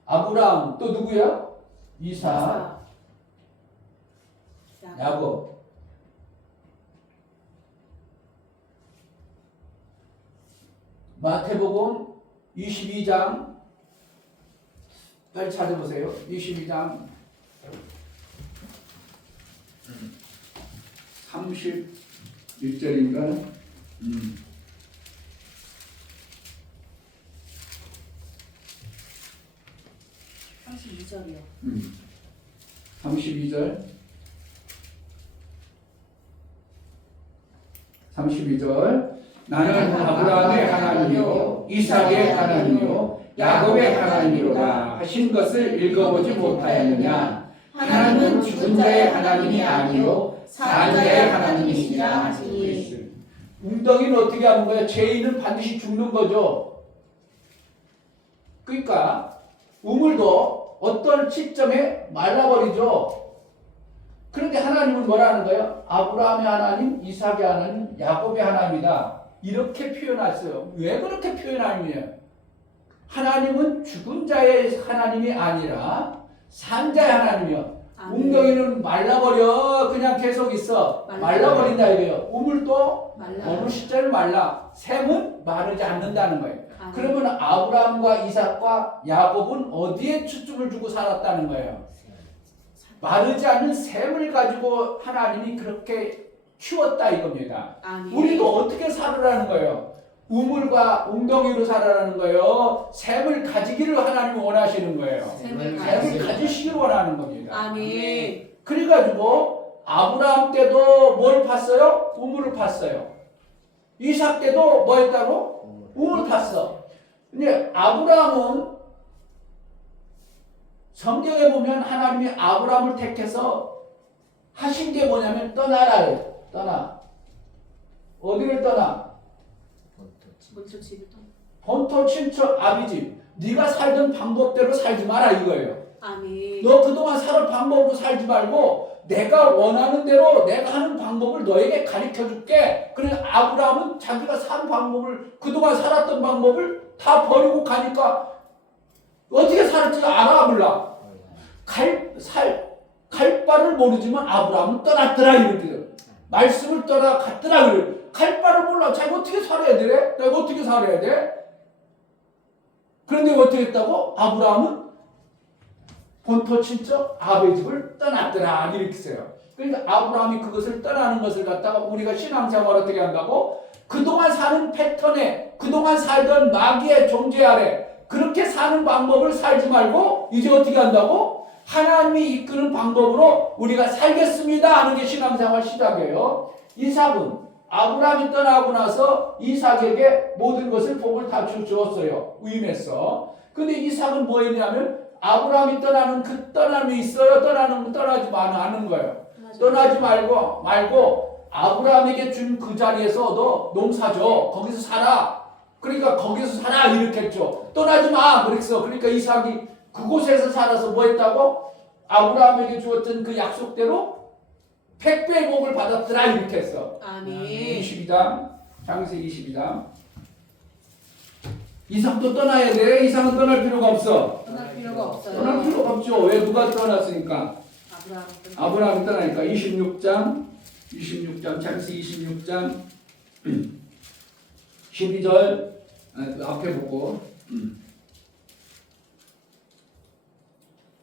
아브라함 또 누구야? 이삭, 야곱. 마태복음 22장 빨리 찾아보세요. 22장 31절인가? 32절이요. 32절 32절 나는 아브라함의 하나님이요 이삭의 하나님이요 야곱의 하나님이로다 하신 것을 읽어보지 못하였느냐. 하나님은 죽은 자의 하나님이 아니요 산 자의 하나님이시라 하시니. 웅덩이는 어떻게 하는 거야? 죄인은 반드시 죽는 거죠. 그러니까 우물도 어떤 시점에 말라버리죠. 그런데 하나님은 뭐라는 거예요? 아브라함의 하나님, 이삭의 하나님, 야곱의 하나님이다. 이렇게 표현했어요. 왜 그렇게 표현하느냐? 하나님은 죽은 자의 하나님이 아니라 산 자의 하나님이요. 웅덩이는 말라버려. 그냥 계속 있어. 말라버린다 이거예요. 우물도 어느 시점에 말라. 샘은 마르지 않는다는 거예요. 그러면 아브라함과 이삭과 야곱은 어디에 초점을 두고 살았다는 거예요? 마르지 않는 샘을 가지고 하나님이 그렇게 키웠다 이겁니다. 우리도 어떻게 살으라는 거예요? 우물과 웅덩이로 살아라는 거예요. 샘을 가지기를 하나님이 원하시는 거예요. 샘을 가지시기를 원하는 겁니다. 아멘. 그래가지고 아브라함 때도 뭘 팠어요? 우물을 팠어요. 이삭 때도 뭐 했다고? 우물을 팠어. 근데 아브라함은 성경에 보면 하나님이 아브라함을 택해서 하신 게 뭐냐면 떠나라요. 떠나. 어디를 떠나? 본토 친척 아비집. 네가 살던 방법대로 살지 마라 이거예요. 아멘. 너 그동안 살은 방법으로 살지 말고 내가 원하는 대로 내가 하는 방법을 너에게 가르쳐 줄게. 그래서 아브라함은 자기가 산 방법을 그동안 살았던 방법을 다 버리고 가니까 어떻게 살을지 알아 몰라. 갈 바를 모르지만 아브라함은 떠났더라 이렇게 말씀을 떠나갔더라 그래. 갈 바를 몰라. 자기 어떻게 살아야 돼? 내가 어떻게 살아야 돼? 그런데 어떻게 했다고? 아브라함은 본토 친척 아버지 집을 떠났더라 이렇게 써요. 그러니까 아브라함이 그것을 떠나는 것을 갖다가 우리가 신앙생활 어떻게 한다고? 그동안 사는 패턴에 그동안 살던 마귀의 존재 아래 그렇게 사는 방법을 살지 말고 이제 어떻게 한다고? 하나님이 이끄는 방법으로 우리가 살겠습니다 하는 게 신앙생활 시작이에요. 이삭은 아브라함이 떠나고 나서 이삭에게 모든 것을 복을 다 주었어요. 위임했어. 근데 이삭은 뭐 했냐면 아브라함이 떠나는 그 떠남이 있어요. 떠나지 않은 거예요. 떠나지 말고 아브라함에게 준 그 자리에서 너 농사줘. 거기서 살아. 그러니까 거기서 살아 이렇게 했죠. 떠나지 마. 그랬어. 그러니까 이삭이 그곳에서 살아서 뭐 했다고? 아브라함에게 주었던 그 약속대로 백배의 복을 받았더라 이렇게 했어. 아멘. 22장 창세기 22장. 이삭도 떠나야 돼. 이삭은 떠날 필요가 없어. 떠날 필요가 없어요. 떠날 필요가 없죠. 왜? 누가 떠났으니까? 아브라함이 떠나니까. 26장 창세기 26장 12절 앞에 보고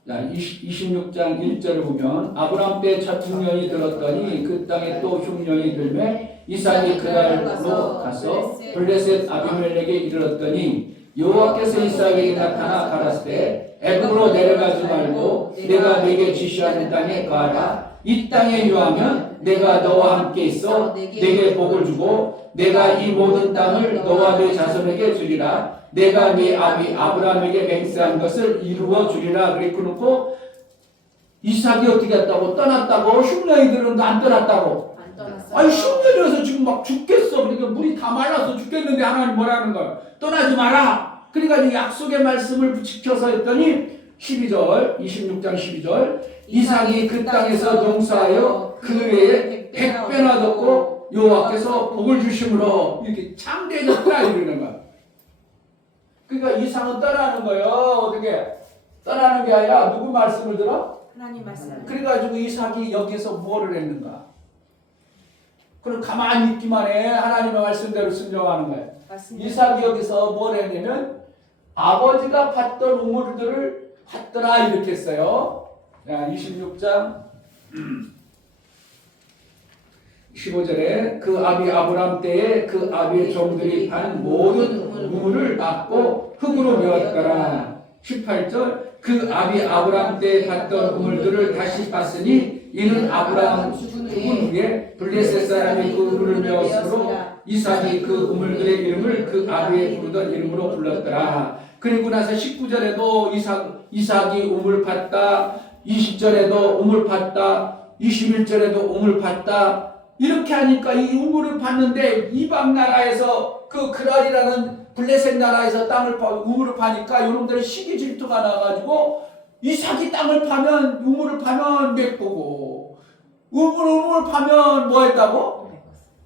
자, 26장 1절을 보면 아브라함 때 첫 흉년이 들었더니 그 땅에 또 흉년이 들매 이삭이 그날로 가서 블레셋 아비멜렉에 이르렀더니 여호와께서 이삭에게 나타나 가라사대 애굽으로 내려가지 말고 내가 네게 지시하는 땅에 가라. 이 땅에 유하면 내가 너와 함께 있어 네게 복을 주고 내가 이 모든 땅을 너와 네 자손에게 주리라. 내가 네 아비 아브라함에게 맹세한 것을 이루어 주리라. 그랬고 놓고 이삭이 어떻게 했다고? 떠났다고? 흉년이 들었는데 안 떠났다고? 안 떠났어요. 아니 흉년이어서 지금 막 죽겠어. 그러니까 물이 다 말라서 죽겠는데 하나님 뭐라는 거야? 떠나지 마라. 그러니까 이 약속의 말씀을 지켜서 했더니 26장 12절 이삭이 그 땅에서 농사하여 그 해에 100배나 얻었고 여호와께서 복을 주심으로 이렇게 창대해졌다 이러는 거야. 그러니까 이삭은 떠나는 거예요. 어떻게? 떠나는 게 아니라 누구 말씀을 들어? 하나님 말씀. 그래가지고 이삭이 여기서 뭐를 했는가? 그럼 가만히 있기만 해. 하나님의 말씀대로 순종하는 거예요. 맞습니다. 이삭이 여기서 뭘 했냐면 아버지가 봤던 우물들을 봤더라 이렇게 했어요. 자, 26장 15절에 그 아비 아브람 때에 그 아비의 종들이 판 모든 우물을 닦고 흙으로 메웠더라. 18절 그 아비 아브람 때에 봤던 우물들을 다시 봤으니 이는 아브람 죽은 후에 블레셋 사람이 그 우물을 메웠으므로 이삭이 그 우물들의 이름을 그 아비의 부르던 이름으로 불렀더라. 그리고 나서 19절에도 이삭이 우물 팠다. 20절에도 우물 팠다. 21절에도 우물 팠다. 이렇게 하니까 이 우물을 팠는데 이방 나라에서 그 그랄이라는 블레셋 나라에서 우물을 파니까 이놈들의 시기 질투가 나가지고 이삭이 땅을 파면 우물을 파면 메꾸고 우물을 파면 뭐 했다고?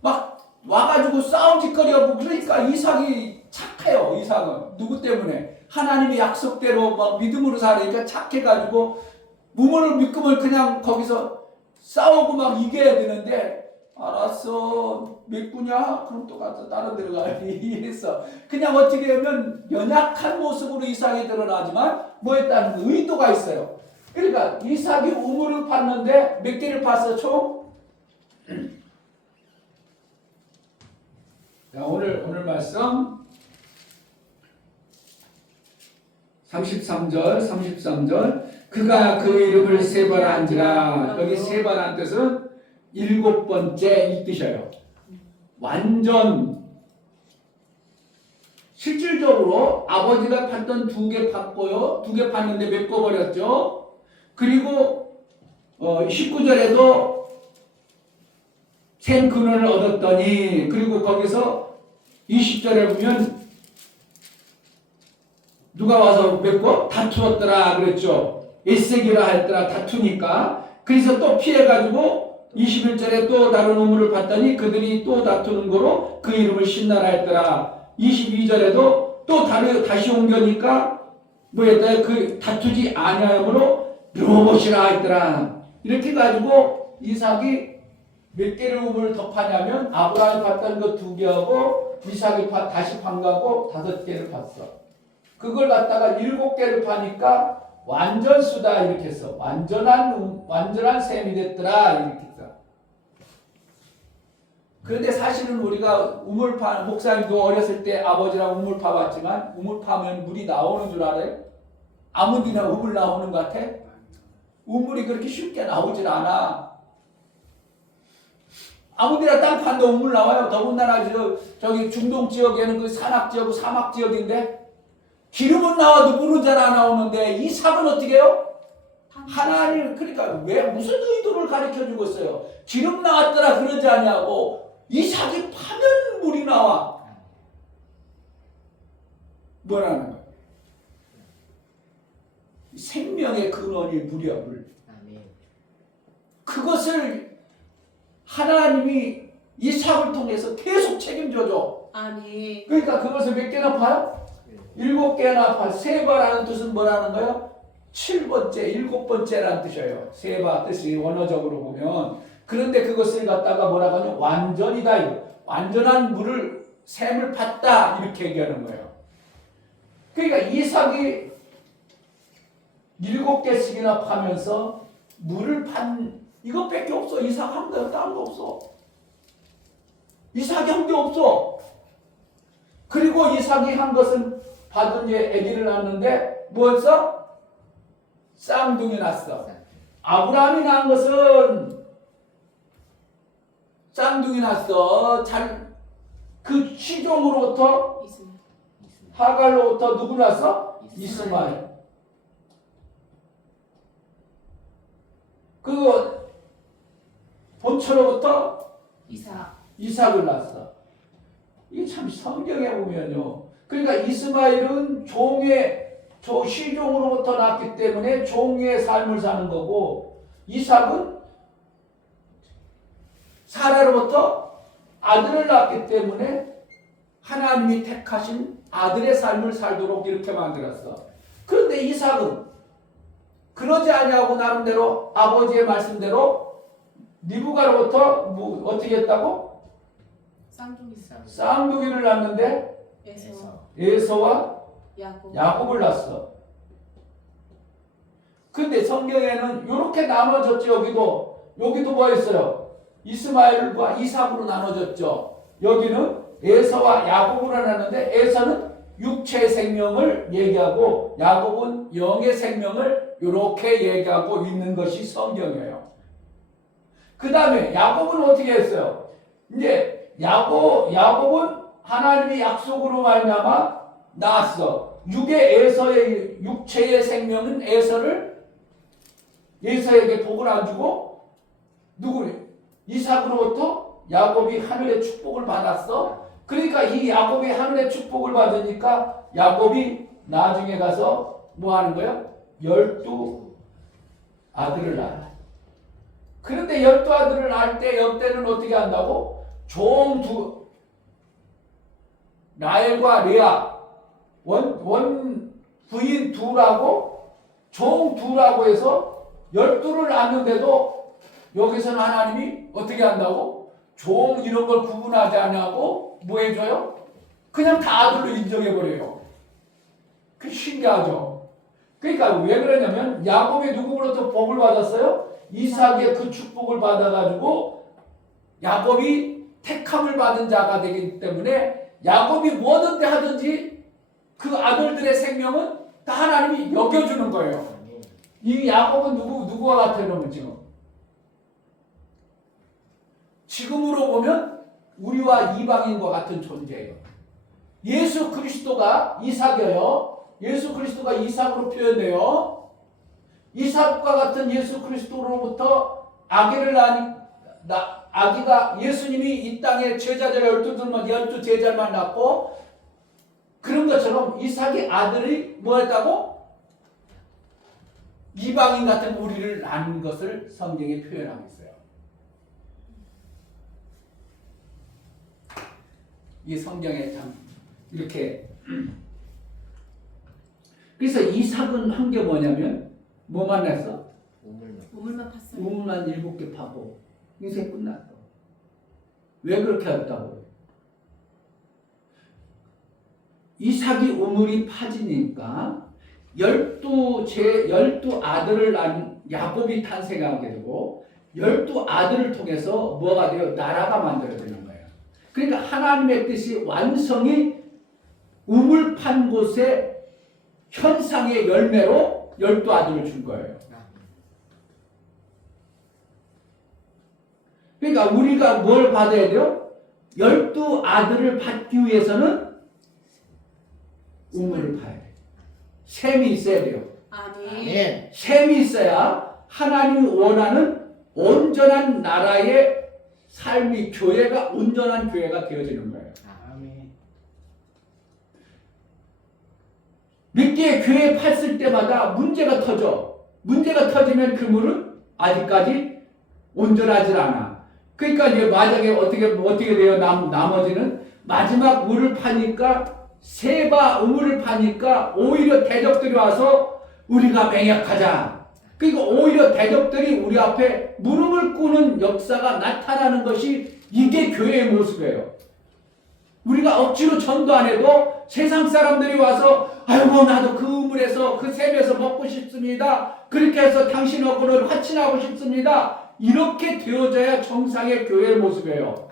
막 와가지고 싸움짓거리하고 그러니까 이삭이 착해요. 이삭은 누구 때문에? 하나님의 약속대로 막 믿음으로 살으니까 착해가지고 우물을 믿으면 그냥 거기서 싸우고 막 이겨야 되는데 알았어 메꾸냐? 그럼 또 가서 다른 데로 가야지 이랬어. 그냥 어떻게 하면 연약한 모습으로 이삭이 드러나지만 뭐 했다는 의도가 있어요. 그러니까 이삭이 우물을 팠는데 몇 개를 팠어 총? 자, 오늘 말씀 33절 그가 그 이름을 세바란지라. 여기 세바란 뜻은 7번째 이 뜻이에요. 완전 실질적으로 아버지가 팠던 2개 팠고요. 2개 팠는데 메꿔버렸죠. 그리고 19절에도 샘 근원을 얻었더니 그리고 거기서 20절에 보면 누가 와서 메꿔? 다투었더라 그랬죠. 에세기라 했더라 다투니까. 그래서 또 피해가지고 21절에 또 다른 우물을 봤더니 그들이 또 다투는 거로 그 이름을 신나라 했더라. 22절에도 또 다시 옮겨니까 뭐 했다? 그 다투지 아니하므로 르호봇이라 했더라. 이렇게 가지고 이삭이 몇 개를 우물을 더 파냐면 아브라함이 봤던 거 2개하고 이삭이 다시 판 거하고 5개를 팠어. 그걸 갖다가 7개를 파니까 완전수다 이렇게 했어. 완전한 셈이 됐더라 이렇게 했어. 그런데 사실은 우리가 우물 파 목사님도 어렸을 때 아버지랑 우물 파봤지만 우물 파면 물이 나오는 줄 알아요? 아무 데나 우물 나오는 것 같아? 우물이 그렇게 쉽게 나오질 않아. 아무 데나 땅 파도 우물 나와요. 더군다나 저기 중동 지역에는 그 산악 지역, 사막 지역인데 기름은 나와도 물은 잘 안 나오는데 이삭은 어떻게 해요? 하나님 그러니까 왜 무슨 의도를 가르쳐 주고 있어요? 기름 나왔더라 그러지 않냐고. 이삭이 파면 물이 나와. 뭐라는 거야? 생명의 근원이 물이야 물. 그것을 하나님이 이삭을 통해서 계속 책임져줘. 아멘. 그러니까 그것을 몇 개나 파요? 7개나 파. 세바라는 뜻은 뭐라는 거예요? 7번째, 7번째라는 뜻이에요. 세바 뜻이 원어적으로 보면. 그런데 그것을 갖다가 뭐라고 하냐? 완전이다. 완전한 물을 샘을 팠다. 이렇게 얘기하는 거예요. 그러니까 이삭이 7개씩이나 파면서 물을 판 이것밖에 없어. 이삭 한 거, 딴 거 없어. 이삭이 한 게 없어. 그리고 이삭이 한 것은 받은 이제 아기를 낳았는데 뭐였어? 쌍둥이 낳았어. 아브라함이 낳은 것은 쌍둥이 낳았어. 그 시종으로부터 하갈로부터 누구 낳았어? 이스마엘. 그 본처로부터 이삭을 낳았어. 이게 참 성경에 보면요. 그러니까 이스마엘은 시종으로부터 낳았기 때문에 종의 삶을 사는 거고 이삭은 사라로부터 아들을 낳았기 때문에 하나님이 택하신 아들의 삶을 살도록 이렇게 만들었어. 그런데 이삭은 그러지 아니하고 나름대로 아버지의 말씀대로 리브가로부터 어떻게 했다고? 쌍둥이를 낳는데 에서와 야곱을 낳았어. 근데 성경에는 이렇게 나눠졌죠. 여기도 뭐 있어요? 이스마엘과 이삭으로 나눠졌죠. 여기는 에서와 야곱으로 나눴는데 에서는 육체의 생명을 얘기하고 야곱은 영의 생명을 이렇게 얘기하고 있는 것이 성경이에요. 그 다음에 야곱은 어떻게 했어요? 이제 야곱은 하나님의 약속으로 말미암아 낳았어. 육체의 생명은 에서에게 복을 안 주고 이삭으로부터 야곱이 하늘의 축복을 받았어. 그러니까 이 야곱이 하늘의 축복을 받으니까 야곱이 나중에 가서 뭐 하는 거야? 12아들을 낳아. 그런데 12아들을 낳을 때 역대는 어떻게 한다고? 라헬과 레아 원 부인 둘하고 종 둘하고 해서 12를 낳는데도 여기서는 하나님이 어떻게 한다고? 종 이런 걸 구분하지 않냐고 뭐 해줘요? 그냥 다 아들로 인정해버려요. 그 신기하죠? 그러니까 왜 그러냐면 야곱이 누구로부터 복을 받았어요? 이삭의 그 축복을 받아가지고 야곱이 택함을 받은 자가 되기 때문에 야곱이 뭐든지 하든지 그 아들들의 생명은 다 하나님이 여겨주는 거예요. 이 야곱은 누구와 같아요? 그러면 지금으로 보면 우리와 이방인과 같은 존재예요. 예수 그리스도가 이삭이에요. 예수 그리스도가 이삭으로 표현돼요. 이삭과 같은 예수 그리스도로부터 아기를 아기가 예수님이 이 땅에 제자들 12 제자만 낳고 그런 것처럼 이삭의 아들이 뭐 했다고? 이방인 같은 우리를 낳은 것을 성경에 표현하고 있어요. 이 성경에 참 이렇게 그래서 이삭은 한 게 뭐냐면 뭐만 했어? 우물만 팠어요. 우물만 7개 파고 인생 끝났어. 왜 그렇게 했다고? 이삭이 우물이 파지니까 12 아들을 낳은 야곱이 탄생하게 되고 12아들을 통해서 뭐가 돼요? 나라가 만들어지는 거예요. 그러니까 하나님의 뜻이 완성이 우물 판 곳에 현상의 열매로 12아들을 준 거예요. 그러니까 우리가 뭘 받아야 돼요? 12아들을 받기 위해서는 우물을 파야 돼요. 셈이 있어야 돼요. 아멘. 셈이 있어야 하나님이 원하는 온전한 나라의 삶이 교회가 온전한 교회가 되어지는 거예요. 몇 개의 교회 팠을 때마다 문제가 터져. 문제가 터지면 그 물은 아직까지 온전하지 않아. 그러니까 이제 만약에 어떻게 돼요? 나머지는 마지막 물을 파니까 우물을 파니까 오히려 대적들이 와서 우리가 맹약하자. 그러니까 오히려 대적들이 우리 앞에 무릎을 꿇는 역사가 나타나는 것이 이게 교회의 모습이에요. 우리가 억지로 전도 안 해도 세상 사람들이 와서 아이고 나도 그 우물에서 그 샘에서 먹고 싶습니다. 그렇게 해서 당신하고는 화친하고 싶습니다. 이렇게 되어져야 정상의 교회의 모습이에요.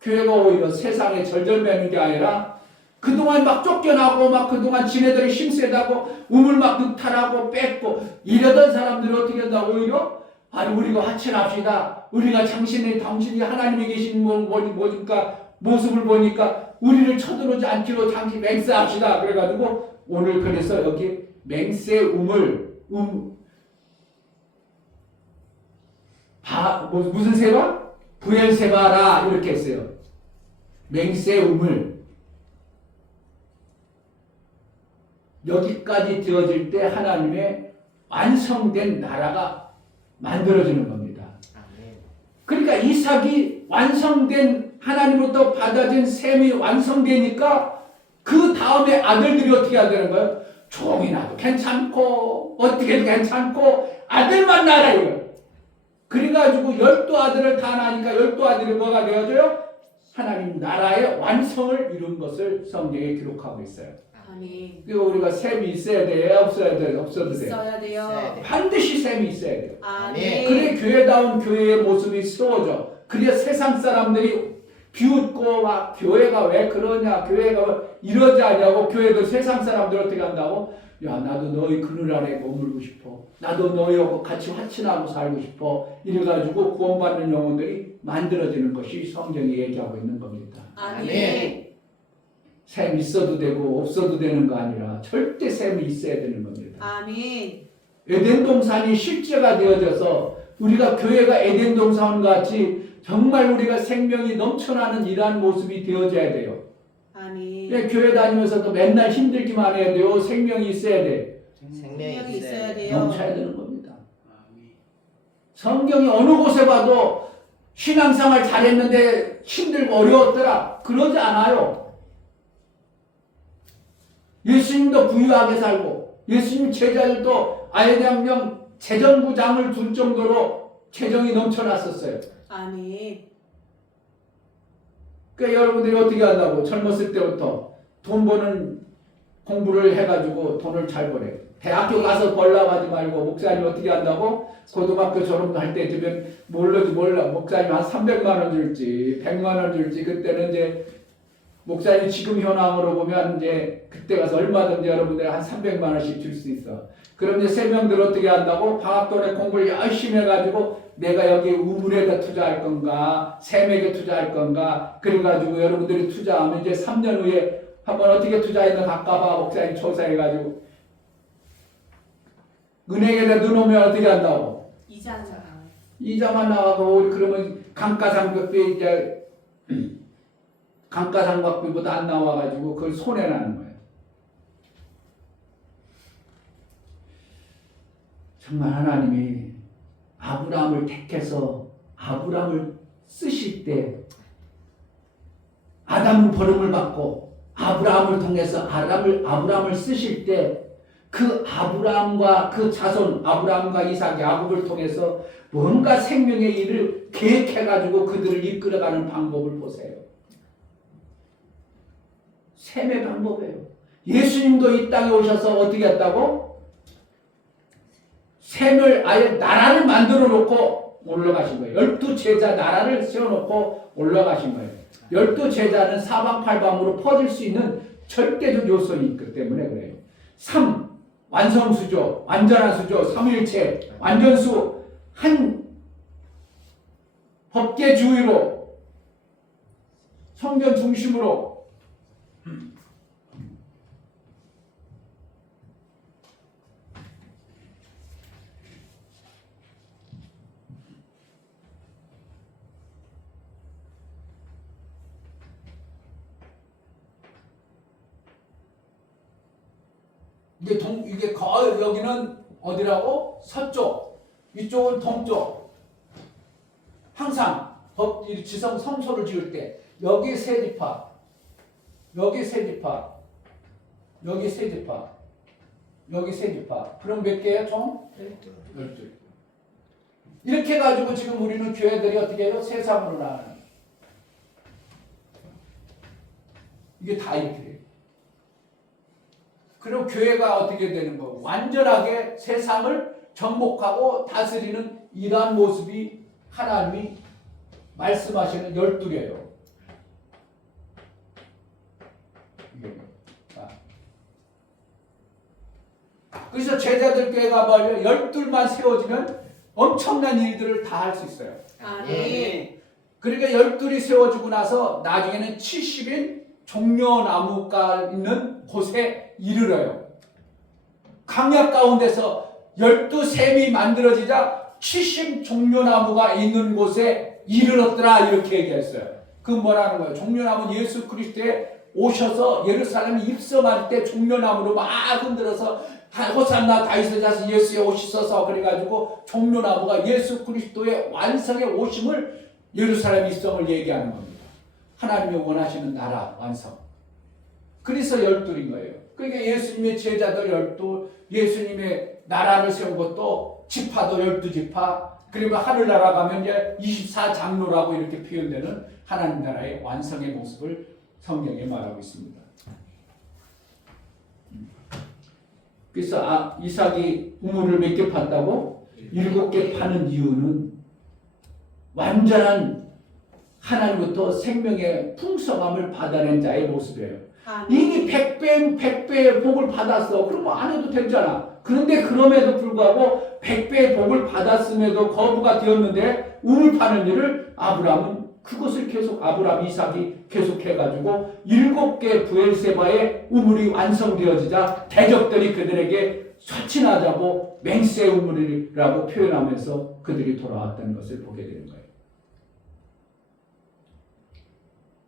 교회가 오히려 세상에 절절매는 게 아니라 그동안 막 쫓겨나고 막 그동안 지네들이 힘세다고 우물 막 늑탈하고 뺏고 이러던 사람들이 어떻게 한다고 오히려 아니 우리가 화친합시다. 우리가 당신이 하나님이 계신 모습을 보니까 우리를 쳐들어오지 않기로 당신 맹세합시다. 그래가지고 오늘 그래서 여기 맹세 우물 무슨 세바? 부엘세바라 이렇게 했어요. 맹세 우물 여기까지 되어질 때 하나님의 완성된 나라가 만들어지는 겁니다. 아멘. 그러니까 이삭이 완성된 하나님으로부터 받아진 셈이 완성되니까 그 다음에 아들들이 어떻게 해야 되는 거예요? 종이 나도 괜찮고 어떻게도 괜찮고 아들만 낳아라 이거예요. 그래가지고 12아들을 다 낳으니까 12아들이 뭐가 되어져요? 하나님 나라의 완성을 이룬 것을 성경에 기록하고 있어요. 아멘. 그리고 우리가 셈이 있어야 돼요? 없어야 돼요? 없어도 돼요? 있어야 돼요. 반드시 셈이 있어야 돼요. 아멘. 그래 교회다운 교회의 모습이 세워져. 그래야 세상 사람들이 비웃고 막 교회가 왜 그러냐, 교회가 왜 이러지 않냐고. 교회도 세상 사람들 어떻게 한다고? 야, 나도 너희 그늘 아래 머물고 싶어. 나도 너희하고 같이 화친하고 살고 싶어. 이래가지고 구원받는 영혼들이 만들어지는 것이 성경이 얘기하고 있는 겁니다. 아멘. 셈 있어도 되고 없어도 되는 거 아니라 절대 셈이 있어야 되는 겁니다. 아멘. 에덴 동산이 실제가 되어져서 우리가 교회가 에덴 동산 같이 정말 우리가 생명이 넘쳐나는 이러한 모습이 되어져야 돼요. 아멘. 교회 다니면서도 맨날 힘들기만 해야 돼요. 생명이 있어야 돼. 생명이 있어야 돼요. 넘쳐야 되는 겁니다. 성경이 어느 곳에 봐도 신앙생활 잘했는데 힘들고 어려웠더라. 그러지 않아요. 예수님도 부유하게 살고 예수님 제자들도 아예 그냥 재정부장을 둘 정도로 재정이 넘쳐났었어요. 아멘. 그러니까 여러분들이 어떻게 한다고 젊었을 때부터 돈 버는 공부를 해가지고 돈을 잘 벌어요. 대학교 가서 벌라고 하지 말고 목사님 어떻게 한다고? 고등학교 졸업할 때 되면 몰라 목사님 한 300만 원 줄지 100만 원 줄지 그때는 이제 목사님 지금 현황으로 보면 이제 그때 가서 얼마든지 여러분들 한 300만 원씩 줄 수 있어. 그럼 이제 세 명들 어떻게 한다고? 방학돈에 공부를 열심히 해가지고 내가 여기 우물에다 투자할 건가 샘에게 투자할 건가 그래가지고 여러분들이 투자하면 이제 3년 후에 한번 어떻게 투자했나 바꿔봐 목사님 조사해가지고 은행에다 넣어놓으면 어떻게 한다고? 이자만 나와도 그러면 감가상각비 이제 감가상각비보다 안 나와가지고 그걸 손해나는 거예요. 정말 하나님이 아브라함을 택해서 아브라함을 쓰실 때 아담은 버림을 받고 아브라함을 통해서 아브라함을 쓰실 때 그 아브라함과 그 자손 아브라함과 이삭 야곱을 통해서 뭔가 생명의 일을 계획해가지고 그들을 이끌어가는 방법을 보세요. 셈의 방법이에요. 예수님도 이 땅에 오셔서 어떻게 했다고? 셈을 아예 나라를 만들어 놓고 올라가신 거예요. 12제자 나라를 세워놓고 올라가신 거예요. 12제자는 사방팔방으로 퍼질 수 있는 절대적 요소이 있기 때문에 그래요. 3. 완성수죠. 완전한 수죠. 삼위일체. 완전수. 한 법계주의로 성경 중심으로 이게 거의 여기는 어디라고? 서쪽, 이쪽은 동쪽. 항상 지성 성소를 지을 때 여기 세 지파, 여기 세 지파, 여기 세 지파, 여기 세 지파. 그럼 몇 개예요, 총? 12. 이렇게 가지고 지금 우리는 교회들이 어떻게 해요? 세상으로 나가는. 이게 다 이렇게 돼요. 그리고 교회가 어떻게 되는 거예요? 완전하게 세상을 정복하고 다스리는 이러한 모습이 하나님이 말씀하시는 12래요. 그래서 제자들 교회가 말이요 12만 세워지면 엄청난 일들을 다 할 수 있어요. 아멘. 그러니까 12이 세워지고 나서 나중에는 70인 종려나무가 있는 곳에 이르러요. 강약 가운데서 12샘이 만들어지자 70 종려나무가 있는 곳에 이르렀더라 이렇게 얘기했어요. 그 뭐라는 거예요? 종려나무는 예수 그리스도에 오셔서 예루살렘에 입성할 때 종려나무로 막 흔들어서 호산나 다윗의 자손 예수의 오시소서 그래가지고 종려나무가 예수 그리스도의 완성의 오심을 예루살렘 입성을 얘기하는 겁니다. 하나님이 원하시는 나라 완성. 그래서 12인 거예요. 그러니까 예수님의 제자들 12, 예수님의 나라를 세운 것도 지파도 12지파, 그리고 하늘나라 가면 이제 24장로라고 이렇게 표현되는 하나님 나라의 완성의 모습을 성경에 말하고 있습니다. 그래서 이삭이 우물을 몇 개 팠다고? 7개 파는 이유는 완전한 하나님부터 생명의 풍성함을 받아낸 자의 모습이에요. 이미 100배의 복을 받았어. 그럼 뭐 안 해도 되잖아. 그런데 그럼에도 불구하고 100배의 복을 받았음에도 거부가 되었는데 우물 파는 일을 아브라함은 그것을 계속 이삭이 계속해가지고 7개 브엘세바의 우물이 완성되어지자 대적들이 그들에게 소친하자고 맹세 우물이라고 표현하면서 그들이 돌아왔다는 것을 보게 되는 거예요.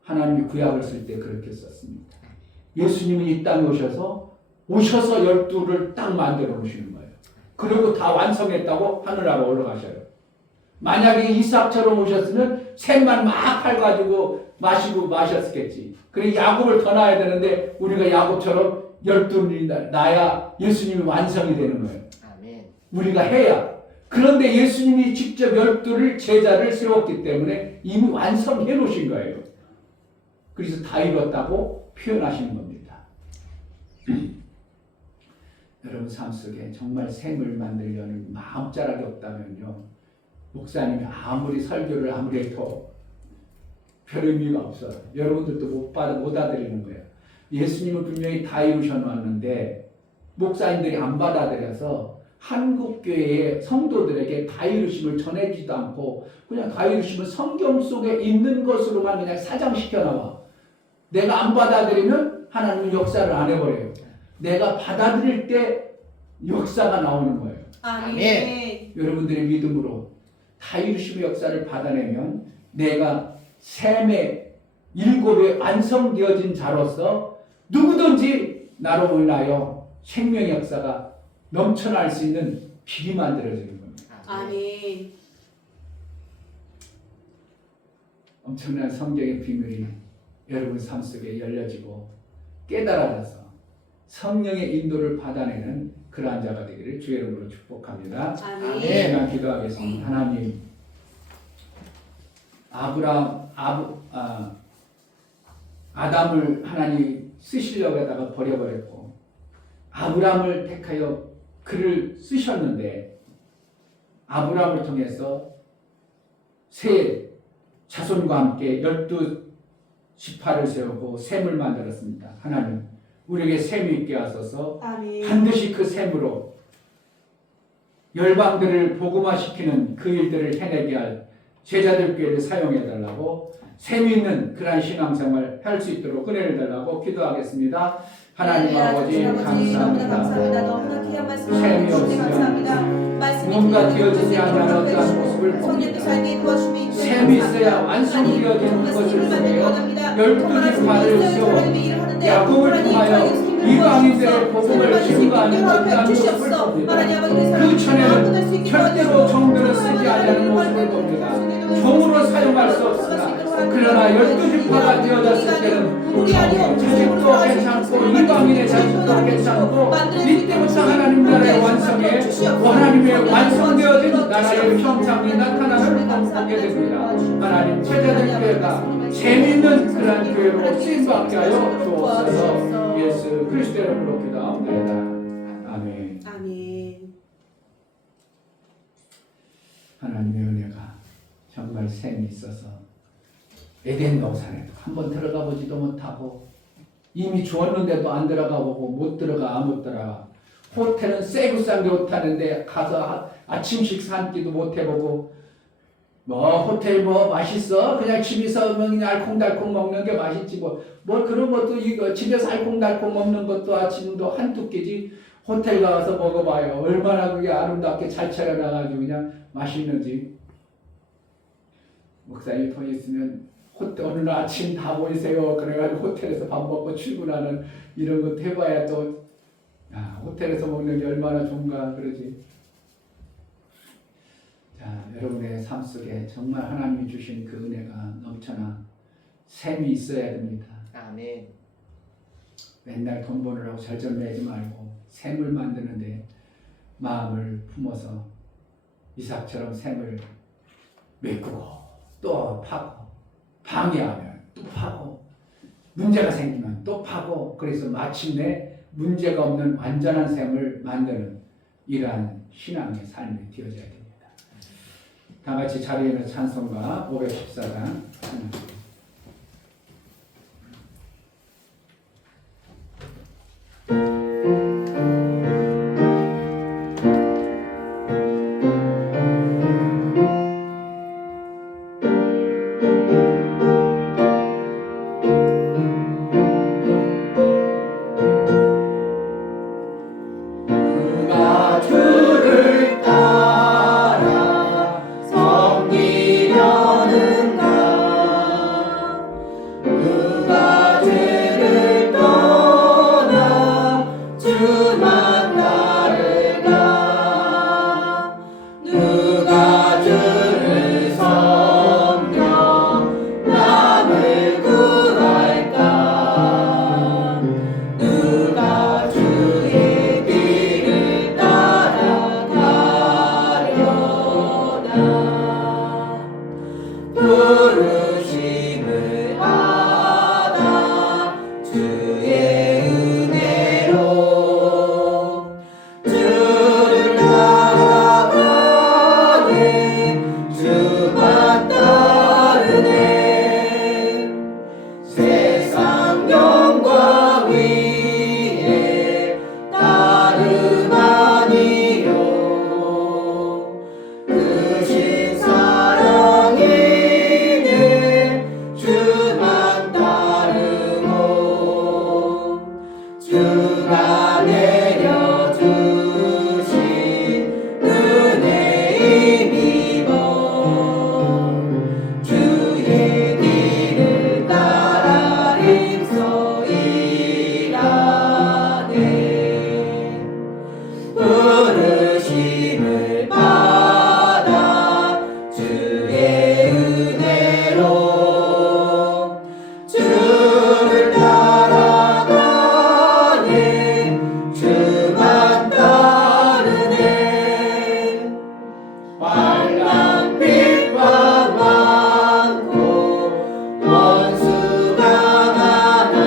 하나님이 구약을 쓸 때 그렇게 썼습니다. 예수님은 이 땅에 오셔서 12를 딱 만들어 놓으시는 거예요. 그리고 다 완성했다고 하늘나라 올라가셔요. 만약에 이삭처럼 오셨으면 샘만 막 팔가지고 마셨겠지. 그래 야곱을 더 낳아야 되는데 우리가 야곱처럼 12이 나야 예수님이 완성이 되는 거예요. 아멘. 우리가 해야. 그런데 예수님이 직접 12를 제자를 세웠기 때문에 이미 완성해 놓으신 거예요. 그래서 다 이뤘다고 표현하시는 겁니다. 여러분 삶 속에 정말 샘을 만들려는 마음자락이 없다면요. 목사님이 아무리 설교를 아무리 해도 별 의미가 없어요. 여러분들도 못 받아들이는 거예요. 예수님은 분명히 다 이루셔 놨는데 목사님들이 안 받아들여서 한국교회의 성도들에게 다 이루심을 전해주지도 않고 그냥 다 이루심을 성경 속에 있는 것으로만 그냥 사장시켜 나와. 내가 안 받아들이면 하나님은 역사를 안 해버려요. 내가 받아들일 때 역사가 나오는 거예요. 아멘. 여러분들의 믿음으로 다 이루심의 역사를 받아내면 내가 샘의 7에 완성되어진 자로서 누구든지 나로 인하여 생명의 역사가 넘쳐날 수 있는 길이 만들어지는 겁니다. 아멘. 엄청난 성경의 비밀이 여러분 삶 속에 열려지고 깨달아져서 성령의 인도를 받아내는 그러한 자가 되기를 주의 이름으로 축복합니다. 아멘. 이 시간 기도하겠습니다. 하나님, 아담을 하나님 쓰시려고 하다가 버려버렸고 아브라함을 택하여 그를 쓰셨는데 아브라함을 통해서 새 자손과 함께 12지파를 세우고 셈을 만들었습니다. 하나님, 우리에게 셈이 있게 하소서. 아멘. 반드시 그 셈으로 열방들을 복음화시키는 그 일들을 해내게 할 제자들교회를 사용해달라고 셈이 있는 그러한 신앙생활 할 수 있도록 은혜를 달라고 기도하겠습니다. 하나님 아버지 감사합니다. 너무나 귀한 말씀 셈이 감사합니다. 뭔가 되어지지 않는 어떠한 모습을 봅니다. 셈이 있어야 완성되어지는 것을 통하여 12지파를 세워 야곱을 통하여 이방인들의 복음을 증거하는 어떠한 모습을 봅니다. 그 전에는 절대로 종들을 쓰지 않는 모습을 봅니다. 종으로 사용할 수 없으나 그러나 12지파가 되어졌을 때는 자식도 괜찮고 이방인의 자식도 괜찮고 이때부터 하나님 나라의 완성에 하나님의 완성되어진 나라의 형상이 나타나는 보게 됩니다. 하나님 제자들 교회가 재미있는 그러한 교회로 쓰임받게 하여 주옵소서. 예수 그리스도 이름으로 기도합니다. 아멘. 아멘. 하나님의 은혜가 정말 셈이 있어서 에덴 동산에도 한번 들어가 보지도 못하고 이미 주었는데도 안 들어가 보고 못 들어가. 호텔은 세고 싼 게 못하는데 가서 아침 식사 한 끼도 못 해보고 호텔 맛있어? 그냥 집에서 그냥 알콩달콩 먹는 게 맛있지 뭐 그런 것도 이거 집에서 알콩달콩 먹는 것도 아침도 한두 끼지 호텔 가서 먹어봐요. 얼마나 그게 아름답게 잘 차려놔가지고 그냥 맛있는지. 목사님 돈 있으면 오늘 아침 다 모이세요. 그래가지고 호텔에서 밥 먹고 출근하는 이런 것 해봐야 또 호텔에서 먹는 게 얼마나 좋은가 그러지. 자, 여러분의 삶 속에 정말 하나님이 주신 그 은혜가 넘쳐나 샘이 있어야 됩니다. 아멘. 맨날 돈 버느라고 절절매지 말고 샘을 만드는데 마음을 품어서 이삭처럼 샘을 메꾸고 또 파고 방해하면 또 파고 문제가 생기면 또 파고 그래서 마침내 문제가 없는 완전한 샘을 만드는 이러한 신앙의 삶이 되어져야 됩니다. 다 같이 자리에 있는 찬송가 514장 누가 주를 따라 섬기려는가 누가 죄를 떠나 주만 따르가 누가 주를 섬겨 남을 구할까 누가 주의 길을 따라가려나 부르심을 받아 주의 은혜로 주를 따라가네 주만 따르네 세상 영광 위에 따름 아니요 크신 사랑이네 주만 따르고 주가 내려주신 은혜 힘입어 주의 길을 따라 힘써 일하네 부르심을 받아 주의 은혜로 주를 따라가네 주만 따르네 환난 핍박 많고 원수가 많아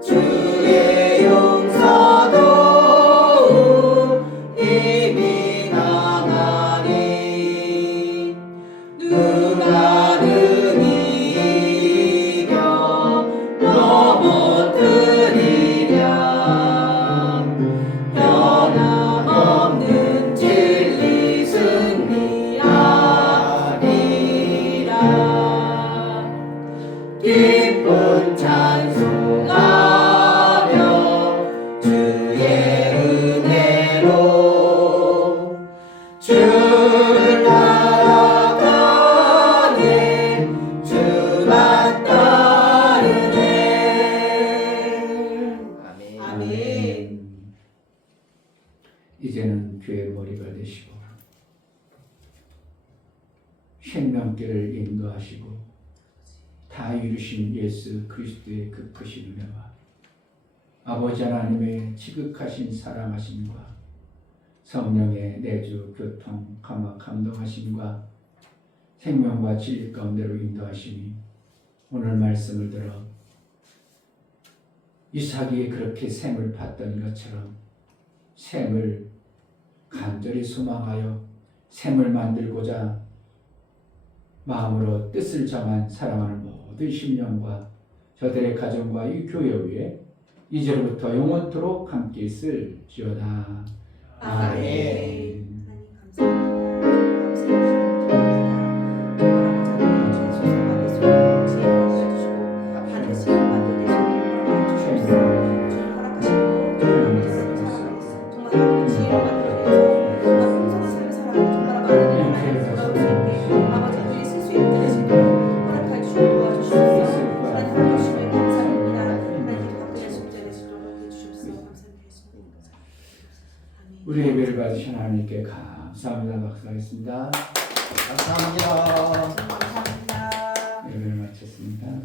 주의 용서도 힘이 강하니 누가는 이겨 넘어뜨리랴 변함없는 진리 승리하리라 기쁜 찬송하며 주의 은혜로 주를 따라가네 주만 따르네 아멘. 아멘. 이제는 교회 머리가 되시고 생명길을 인도하시고 다 이루신 예수 그리스도의 그 크신 은혜와 아버지 하나님의 지극하신 사랑하심과 성령의 내주 교통 감화 감동하심과 생명과 진리 가운데로 인도하심이 오늘 말씀을 들어 이삭이 그렇게 샘을 팠던 것처럼 샘을 간절히 소망하여 샘을 만들고자 마음으로 뜻을 정한 사랑하는 모든 심령과 저들의 가정과 이 교회 위에 이제로부터 영원토록 함께 있을지어다. 아멘. 우리 예배를 받으신 하나님께 감사합니다. 박수하겠습니다. 감사합니다. 감사합니다. 예배를 마쳤습니다.